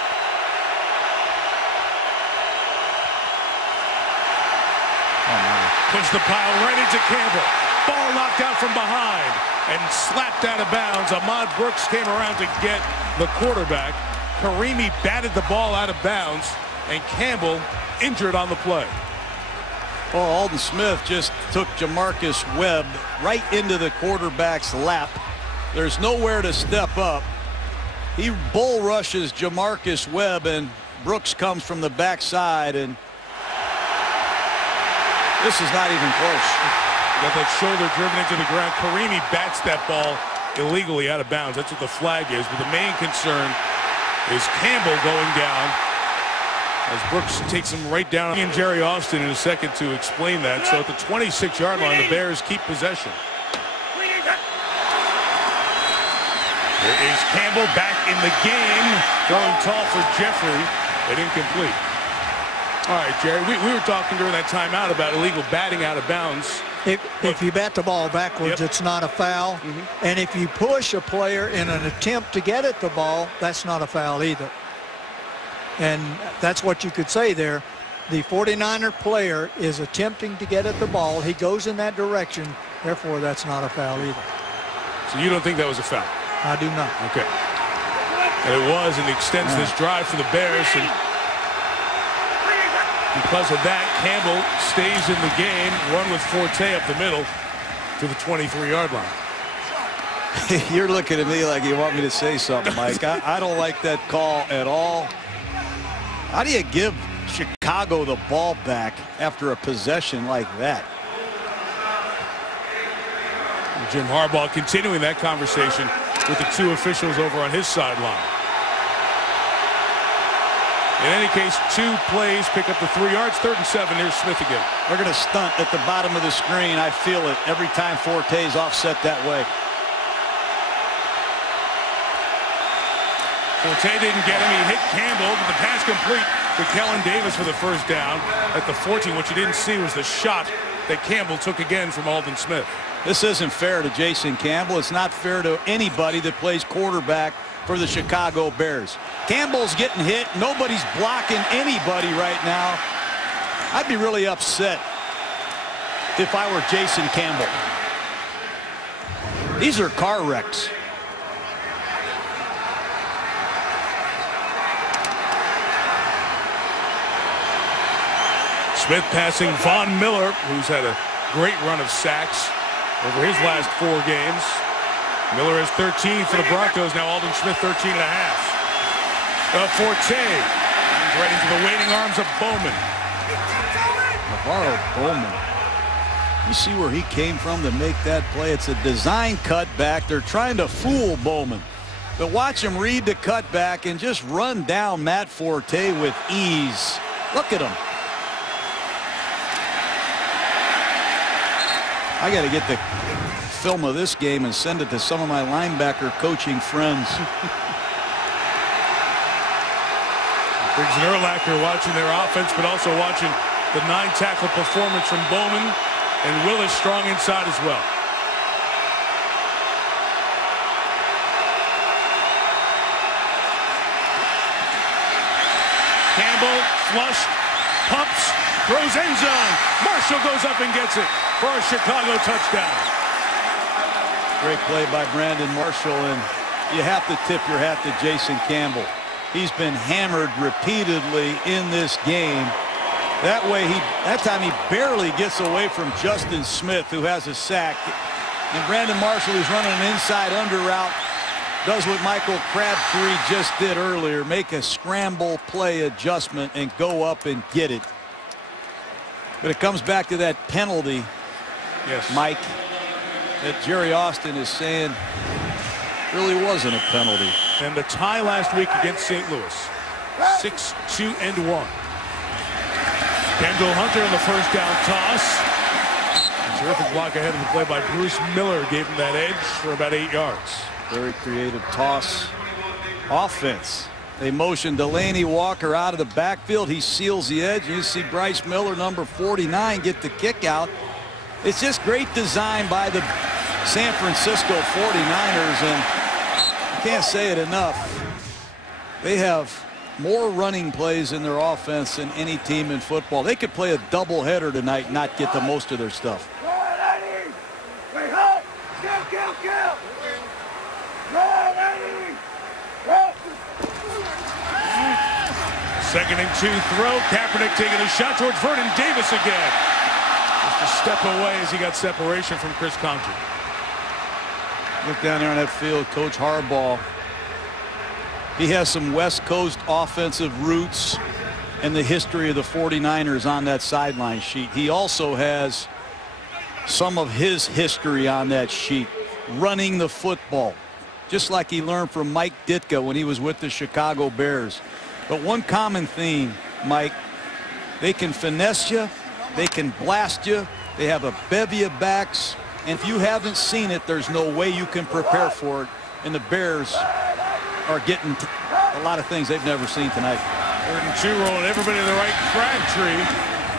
Puts the pile right into Campbell. Ball knocked out from behind and slapped out of bounds. Ahmad Brooks came around to get the quarterback. Karimi batted the ball out of bounds, and Campbell injured on the play. Oh, Aldon Smith just took Jamarcus Webb right into the quarterback's lap. There's nowhere to step up. He bull rushes Jamarcus Webb, and Brooks comes from the backside, and this is not even close. Got that shoulder driven into the ground. Karimi bats that ball illegally out of bounds. That's what the flag is. But the main concern is Campbell going down as Brooks takes him right down. And Jerry Austin in a second to explain that. So at the 26-yard line, the Bears keep possession. There is Campbell back in the game, throwing tall for Jeffrey, but incomplete. All right, Jerry, we were talking during that timeout about illegal batting out of bounds. If you bat the ball backwards, Yep. it's not a foul. And if you push a player in an attempt to get at the ball, that's not a foul either. And that's what you could say there. The 49er player is attempting to get at the ball. He goes in that direction. Therefore, that's not a foul either. So you don't think that was a foul? I do not. Okay. And it was, and extends this drive for the Bears. And because of that, Campbell stays in the game. Run with Forte up the middle to the 23-yard line. You're looking at me like you want me to say something, Mike. I don't like that call at all. How do you give Chicago the ball back after a possession like that? Jim Harbaugh continuing that conversation with the two officials over on his sideline. In any case, 2 plays, pick up the 3 yards. 3rd and 7. Here's Smith again. They're going to stunt at the bottom of the screen. I feel it every time Forte's offset that way. Forte didn't get him. He hit Campbell, but the pass complete to Kellen Davis for the first down at the 14. What you didn't see was the shot that Campbell took again from Aldon Smith. This isn't fair to Jason Campbell. It's not fair to anybody that plays quarterback for the Chicago Bears. Campbell's getting hit. Nobody's blocking anybody right now. I'd be really upset if I were Jason Campbell. These are car wrecks. Smith passing Von Miller, who's had a great run of sacks over his last 4 games. Miller has 13 for the Broncos. Now Aldon Smith 13 and a half. Forte. He's right into the waiting arms of Bowman. Navarro Bowman. You see where he came from to make that play. It's a design cutback. They're trying to fool Bowman. But watch him read the cutback and just run down Matt Forte with ease. Look at him. I got to get the film of this game and send it to some of my linebacker coaching friends. Briggs and Urlacher watching their offense, but also watching the 9-tackle performance from Bowman, and Willis strong inside as well. Campbell flushed, pumps, throws end zone. Marshall goes up and gets it for a Chicago touchdown. Great play by Brandon Marshall, and you have to tip your hat to Jason Campbell. He's been hammered repeatedly in this game. That time he barely gets away from Justin Smith, who has a sack. And Brandon Marshall, who's running an inside under route, does what Michael Crabtree just did earlier, make a scramble play adjustment and go up and get it. But it comes back to that penalty, yes, Mike, that Jerry Austin is saying really wasn't a penalty. And the tie last week against St. Louis, 6-2-1. Kendall Hunter in the first down toss. A terrific block ahead of the play by Bruce Miller gave him that edge for about 8 yards. Very creative toss offense. They motion Delaney Walker out of the backfield. He seals the edge. You see Bryce Miller, number 49, get the kick out. It's just great design by the San Francisco 49ers, and I can't say it enough. They have more running plays in their offense than any team in football. They could play a doubleheader tonight and not get the most of their stuff. Second and 2 throw. Kaepernick taking a shot towards Vernon Davis again. Just a step away as he got separation from Chris Conklin. Look down there on that field, Coach Harbaugh. He has some West Coast offensive roots and the history of the 49ers on that sideline sheet. He also has some of his history on that sheet, running the football, just like he learned from Mike Ditka when he was with the Chicago Bears. But one common theme, Mike, they can finesse you, they can blast you, they have a bevy of backs, and if you haven't seen it, there's no way you can prepare for it. And the Bears are getting a lot of things they've never seen tonight. 3rd and 2, rolling everybody to the right. Crabtree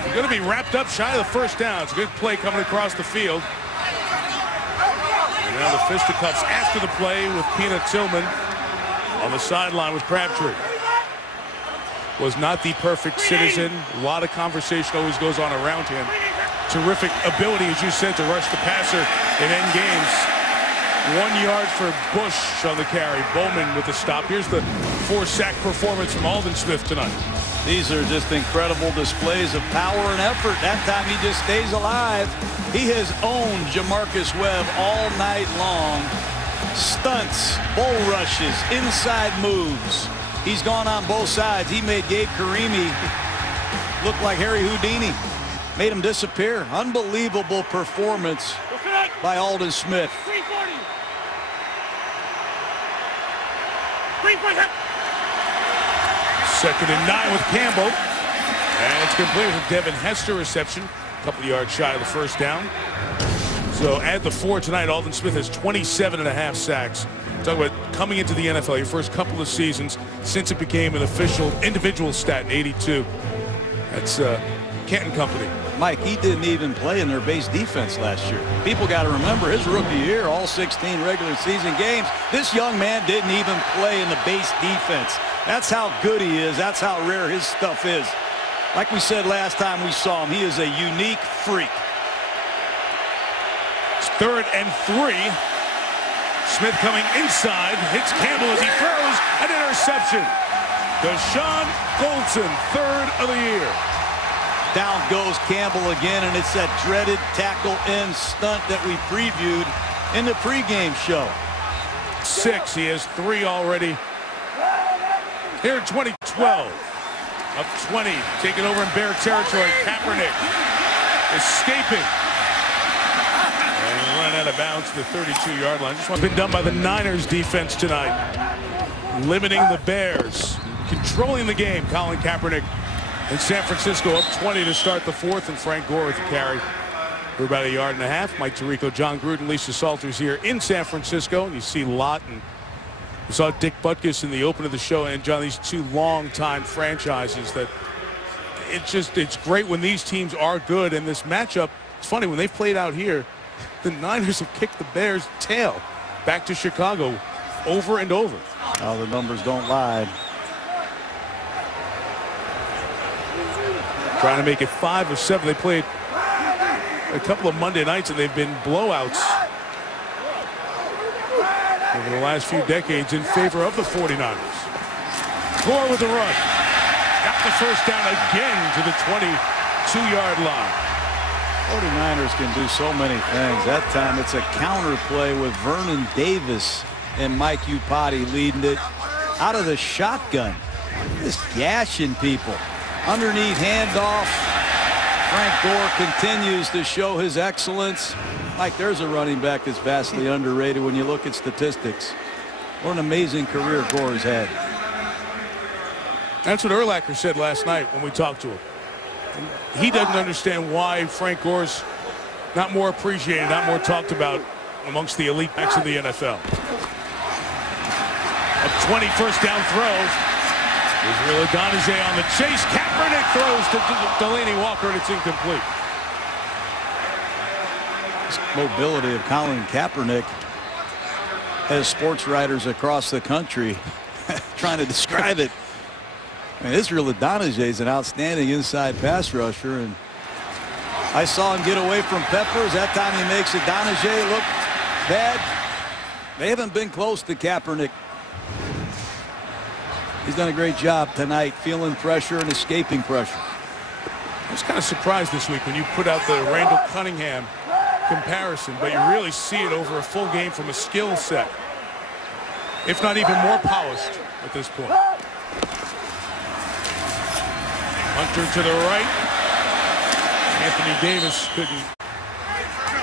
is going to be wrapped up shy of the first down. It's a good play coming across the field. And now the fisticuffs after the play with Peanut Tillman on the sideline with Crabtree. Was not the perfect citizen. A lot of conversation always goes on around him. Terrific ability, as you said, to rush the passer and end games. 1 yard for Bush on the carry. Bowman with the stop. Here's the 4-sack performance from Aldon Smith tonight. These are just incredible displays of power and effort. That time he just stays alive. He has owned Jamarcus Webb all night long. Stunts, bull rushes, inside moves. He's gone on both sides. He made Gabe Karimi look like Harry Houdini. Made him disappear. Unbelievable performance by Aldon Smith. 2nd and 9 with Campbell. And it's complete with a Devin Hester reception. A couple yards shy of the first down. So add the 4 tonight. Aldon Smith has 27.5 sacks Talk about coming into the NFL, your first couple of seasons since it became an official individual stat in '82. That's Canton Company. Mike, he didn't even play in their base defense last year. People got to remember his rookie year, all 16 regular season games. This young man didn't even play in the base defense. That's how good he is. That's how rare his stuff is. Like we said last time we saw him, he is a unique freak. It's 3rd and 3. Smith coming inside, hits Campbell as he throws, an interception. Deshaun Goldson, 3rd of the year. Down goes Campbell again, and it's that dreaded tackle end stunt that we previewed in the pregame show. 6, he has 3 already. Here in 2012, up 20, taking over in Bear territory. Kaepernick escaping. And run out of bounds to the 32-yard line. Just what's been done by the Niners defense tonight. Limiting the Bears. Controlling the game, Colin Kaepernick. In San Francisco up 20 to start the 4th, and Frank Gore with the carry for about 1.5 yards. Mike Tirico, John Gruden, Lisa Salters here in San Francisco. And you see Lott, and you saw Dick Butkus in the open of the show. And John, these two long-time franchises that it's great when these teams are good. And this matchup, it's funny, when they've played out here, the Niners have kicked the Bears' tail back to Chicago over and over. Oh, the numbers don't lie. Trying to make it 5 of 7. They played a couple of Monday nights, and they've been blowouts over the last few decades in favor of the 49ers. Gore with the run. Got the first down again to the 22-yard line. 49ers can do so many things. That time it's a counter play with Vernon Davis and Mike Iupati leading it out of the shotgun. Just gashing people. Underneath handoff. Frank Gore continues to show his excellence. Mike, there's a running back that's vastly underrated when you look at statistics. What an amazing career Gore has had. That's what Urlacher said last night when we talked to him. He doesn't understand why Frank Gore's not more appreciated, not more talked about amongst the elite backs of the NFL. A 20 first down throw. Israel Adonijah on the chase. Kaepernick throws to Delaney Walker, and it's incomplete. This mobility of Colin Kaepernick has sports writers across the country trying to describe it. I mean, Israel Adonijah is an outstanding inside pass rusher, and I saw him get away from Peppers. That time he makes Adonijah look bad. They haven't been close to Kaepernick. He's done a great job tonight, feeling pressure and escaping pressure. I was kind of surprised this week when you put out the Randall Cunningham comparison, but you really see it over a full game from a skill set, if not even more polished at this point. Hunter to the right. Anthony Davis couldn't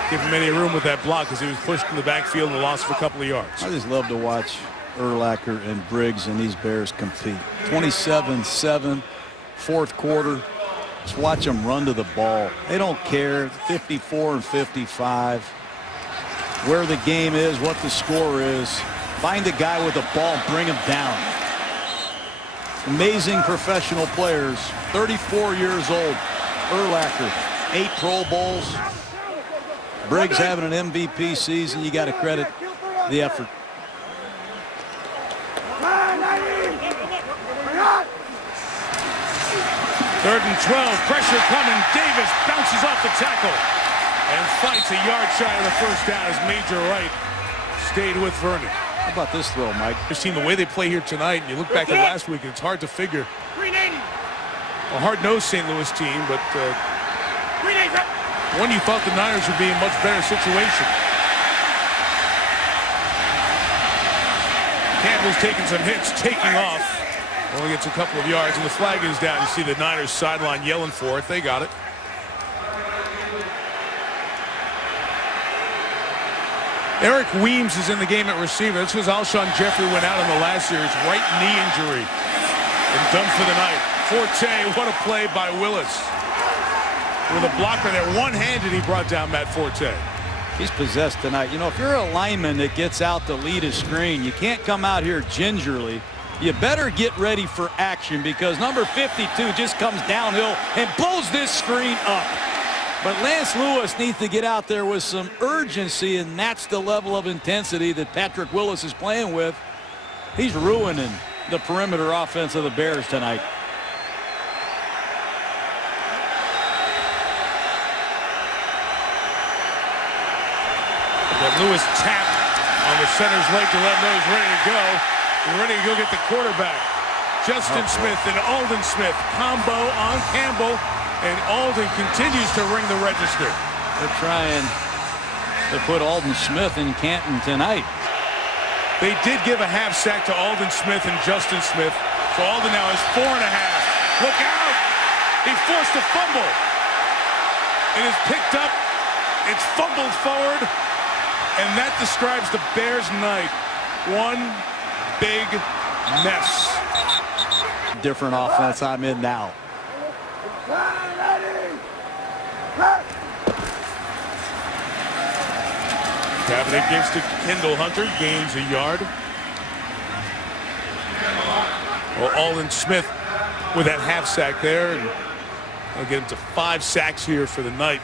give him any room with that block because he was pushed in the backfield and lost for a couple of yards. I just love to watch Urlacher and Briggs and these Bears compete. 27-7, 4th quarter. Just watch them run to the ball. They don't care. 54 and 55. Where the game is, what the score is. Find a guy with a ball and bring him down. Amazing professional players. 34 years old. Urlacher, 8 Pro Bowls. Briggs having an MVP season. You got to credit the effort. Third and 12, pressure coming. Davis bounces off the tackle and fights a yard shy of the first down as Major Wright stayed with Vernon. How about this throw, Mike? You've seen the way they play here tonight, and you look back at last week, and it's hard to figure. A hard-nosed St. Louis team, but one you thought the Niners would be in a much better situation. Campbell's taking some hits, taking off. Only gets a couple of yards, and the flag is down. You see the Niners sideline yelling for it. They got it. Eric Weems is in the game at receiver. This was Alshon Jeffrey went out in the last series. Right knee injury. And done for the night. Forte, what a play by Willis. With a blocker there. One-handed, he brought down Matt Forte. He's possessed tonight. You know, if you're a lineman that gets out to lead a screen, you can't come out here gingerly. You better get ready for action, because number 52 just comes downhill and blows this screen up. But Lance Lewis needs to get out there with some urgency, and that's the level of intensity that Patrick Willis is playing with. He's ruining the perimeter offense of the Bears tonight. That Lewis tapped on the center's leg to let him know he's ready to go. He's ready to go get the quarterback. Justin Smith and Alden Smith combo on Campbell, and Alden continues to ring the register. They're trying to put Alden Smith in Canton tonight. They did give a half sack to Alden Smith and Justin Smith, so Alden now has 4.5. Look out! He forced a fumble. It is picked up. It's fumbled forward. And that describes the Bears' night. One big mess. Different offense I'm in now. Kaepernick gives to Kendall Hunter, gains a yard. Well, Alden Smith with that half sack there, and I'll get him to 5 sacks here for the night.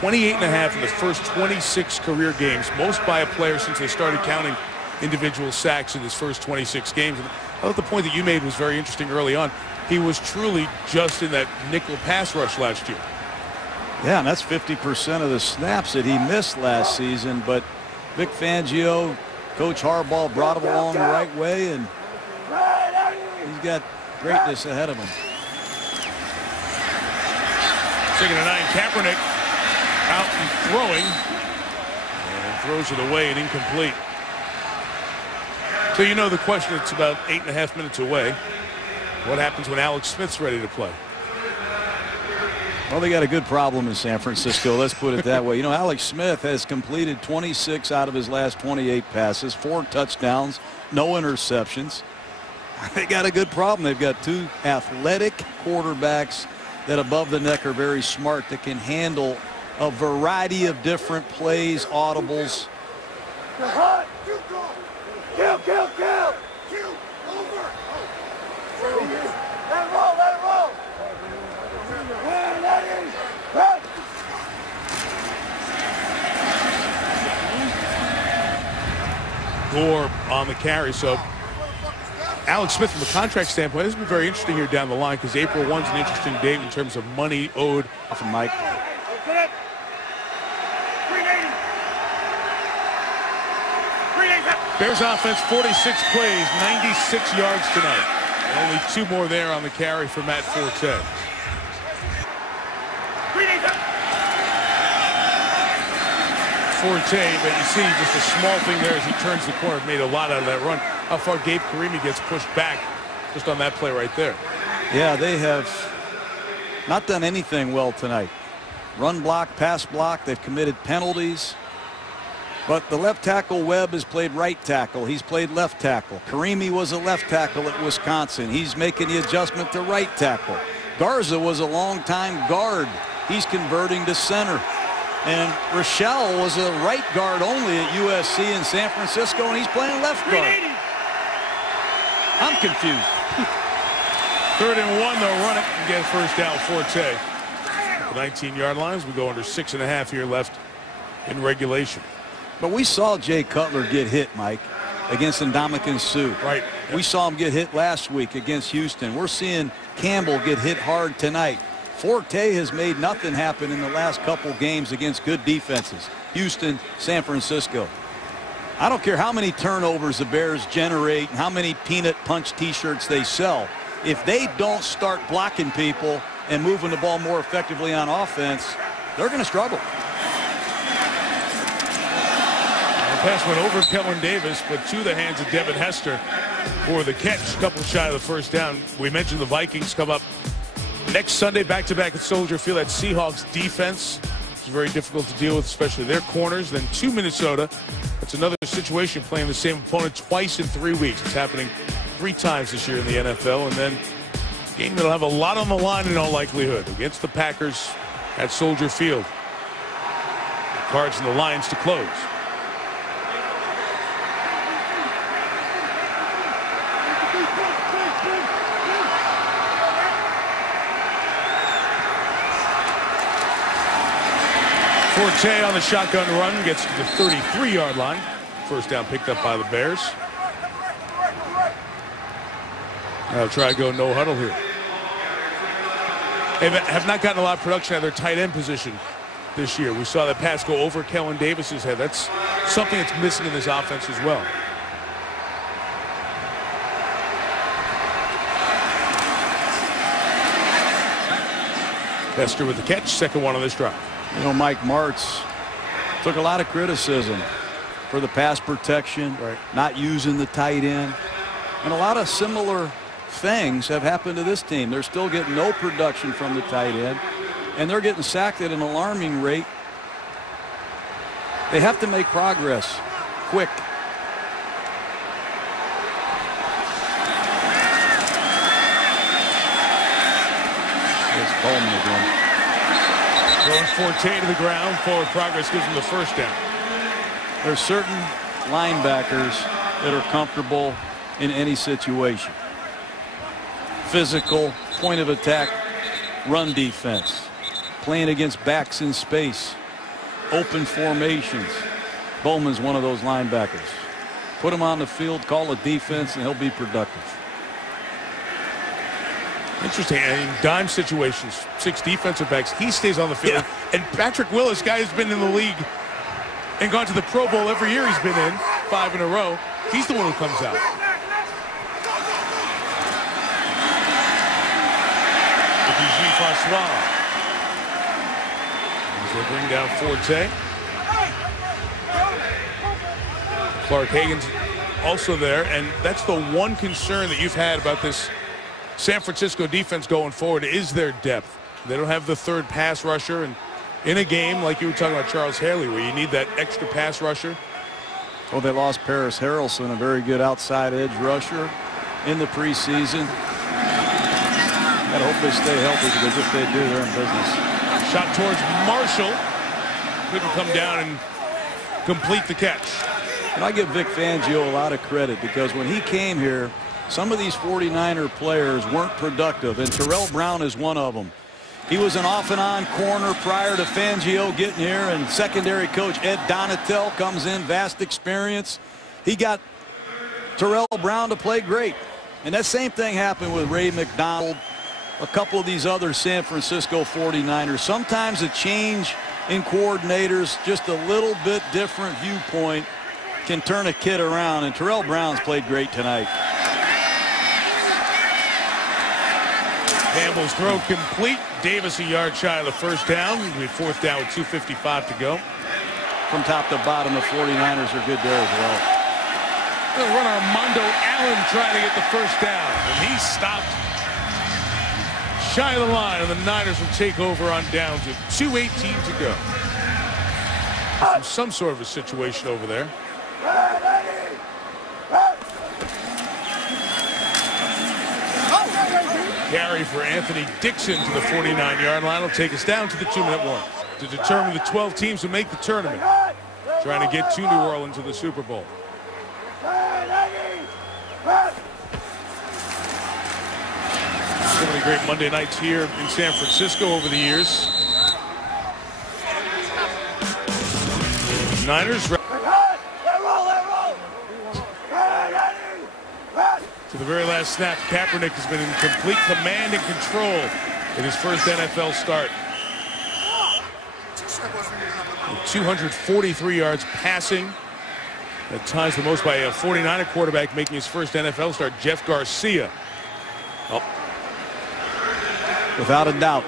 28.5 in the first 26 career games, most by a player since they started counting individual sacks in his first 26 games. And I thought the point that you made was very interesting early on. He was truly just in that nickel pass rush last year. Yeah, and that's 50% of the snaps that he missed last season. But Vic Fangio, Coach Harbaugh brought him along the right way, and he's got greatness ahead of him. 2nd and 9, Kaepernick out and throwing, and throws it away and incomplete. So you know the question, it's about 8.5 minutes away. What happens when Alex Smith's ready to play? Well, they got a good problem in San Francisco. Let's put it that way. You know, Alex Smith has completed 26 out of his last 28 passes, 4 touchdowns, no interceptions. They got a good problem. They've got 2 athletic quarterbacks that above the neck are very smart, that can handle a variety of different plays, audibles. Kill, kill, kill. Kill, over. Let it roll, let it roll. Gore on the carry. So Alex Smith, from a contract standpoint, this has been very interesting here down the line, because April 1's an interesting date in terms of money owed. From Mike. Bears offense, 46 plays, 96 yards tonight. Only 2 more there on the carry for Matt Forte. Forte, but you see just a small thing there as he turns the corner, made a lot out of that run. How far Gabe Karimi gets pushed back just on that play right there. Yeah, they have not done anything well tonight. Run block, pass block, they've committed penalties. But the left tackle, Webb, has played right tackle. He's played left tackle. Karimi was a left tackle at Wisconsin. He's making the adjustment to right tackle. Garza was a long-time guard. He's converting to center. And Rochelle was a right guard only at USC in San Francisco, and he's playing left guard. I'm confused. 3rd and 1, they'll run it and get a first down. Forte. The 19-yard lines. We go under 6.5 here left in regulation. But we saw Jay Cutler get hit, Mike, against Ndamukong Suh. Right. We saw him get hit last week against Houston. We're seeing Campbell get hit hard tonight. Forte has made nothing happen in the last couple games against good defenses. Houston, San Francisco. I don't care how many turnovers the Bears generate and how many peanut punch T-shirts they sell. If they don't start blocking people and moving the ball more effectively on offense, they're going to struggle. Pass went over Kellen Davis, but to the hands of Devin Hester for the catch. A couple shy of the first down. We mentioned the Vikings come up next Sunday, back-to-back at Soldier Field. That Seahawks defense is very difficult to deal with, especially their corners. Then to Minnesota. That's another situation, playing the same opponent twice in 3 weeks. It's happening 3 times this year in the NFL. And then a game that'll have a lot on the line in all likelihood against the Packers at Soldier Field. Cards and the Lions to close. Forte on the shotgun run gets to the 33-yard line. First down picked up by the Bears. They'll try to go no huddle here. They have not gotten a lot of production out of their tight end position this year. We saw that pass go over Kellen Davis's head. That's something that's missing in this offense as well. Bester with the catch, second one on this drive. You know, Mike Martz took a lot of criticism for the pass protection, not using the tight end. And a lot of similar things have happened to this team. They're still getting no production from the tight end, and they're getting sacked at an alarming rate. They have to make progress quick. It's Bowman again. Throwing Forte to the ground. Forward progress gives him the first down. There's certain linebackers that are comfortable in any situation. Physical, point of attack, run defense. Playing against backs in space. Open formations. Bowman's one of those linebackers. Put him on the field, call a defense, and he'll be productive. Interesting. In dime situations, 6 defensive backs, he stays on the field. Yeah. And Patrick Willis, guy who's been in the league and gone to the Pro Bowl every year he's been in, 5 in a row, he's the one who comes out. Francois. As they bring down Forte. Clark Hagan's also there, and that's the one concern that you've had about this San Francisco defense going forward is their depth. They don't have the third pass rusher, and in a game like you were talking about Charles Haley, where you need that extra pass rusher. Well, they lost Paris Harrelson, a very good outside edge rusher in the preseason. Gotta hope they stay healthy, because if they do, they're in business. Shot towards Marshall. Couldn't come down and complete the catch. And I give Vic Fangio a lot of credit, because when he came here, some of these 49er players weren't productive, and Terrell Brown is one of them. He was an off and on corner prior to Fangio getting here, and secondary coach Ed Donatel comes in, vast experience. He got Terrell Brown to play great. And that same thing happened with Ray McDonald, a couple of these other San Francisco 49ers. Sometimes a change in coordinators, just a little bit different viewpoint, can turn a kid around, and Terrell Brown's played great tonight. Campbell's throw complete. Davis a yard shy of the first down. We fourth down with 2:55 to go. From top to bottom, the 49ers are good there as well. They'll run Armando Allen trying to get the first down, and he stopped shy of the line, and the Niners will take over on downs with 2:18 to go. Some sort of a situation over there. Carry for Anthony Dixon to the 49-yard line will take us down to the 2-minute warning to determine the 12 teams who make the tournament, trying to get to New Orleans to the Super Bowl. So many great Monday nights here in San Francisco over the years. Niners to the very last snap. Kaepernick has been in complete command and control in his first NFL start. With 243 yards passing. At times the most by a 49er quarterback making his first NFL start, Jeff Garcia. Oh. Without a doubt.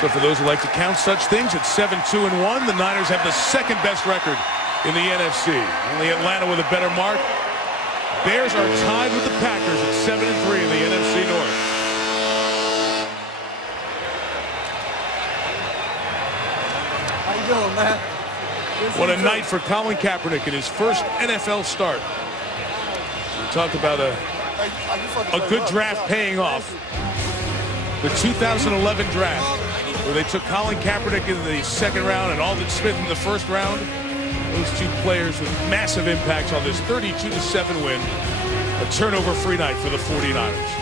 So for those who like to count such things, it's 7-2-1. The Niners have the second best record in the NFC. Only Atlanta with a better mark. Bears are tied with the Packers at 7-3 in the NFC North. How you doing, Matt? What a night for Colin Kaepernick in his first NFL start. We talked about a good draft paying off. The 2011 draft. where they took Colin Kaepernick in the second round and Aldon Smith in the first round. Those two players with massive impacts on this 32-7 win. A turnover-free night for the 49ers.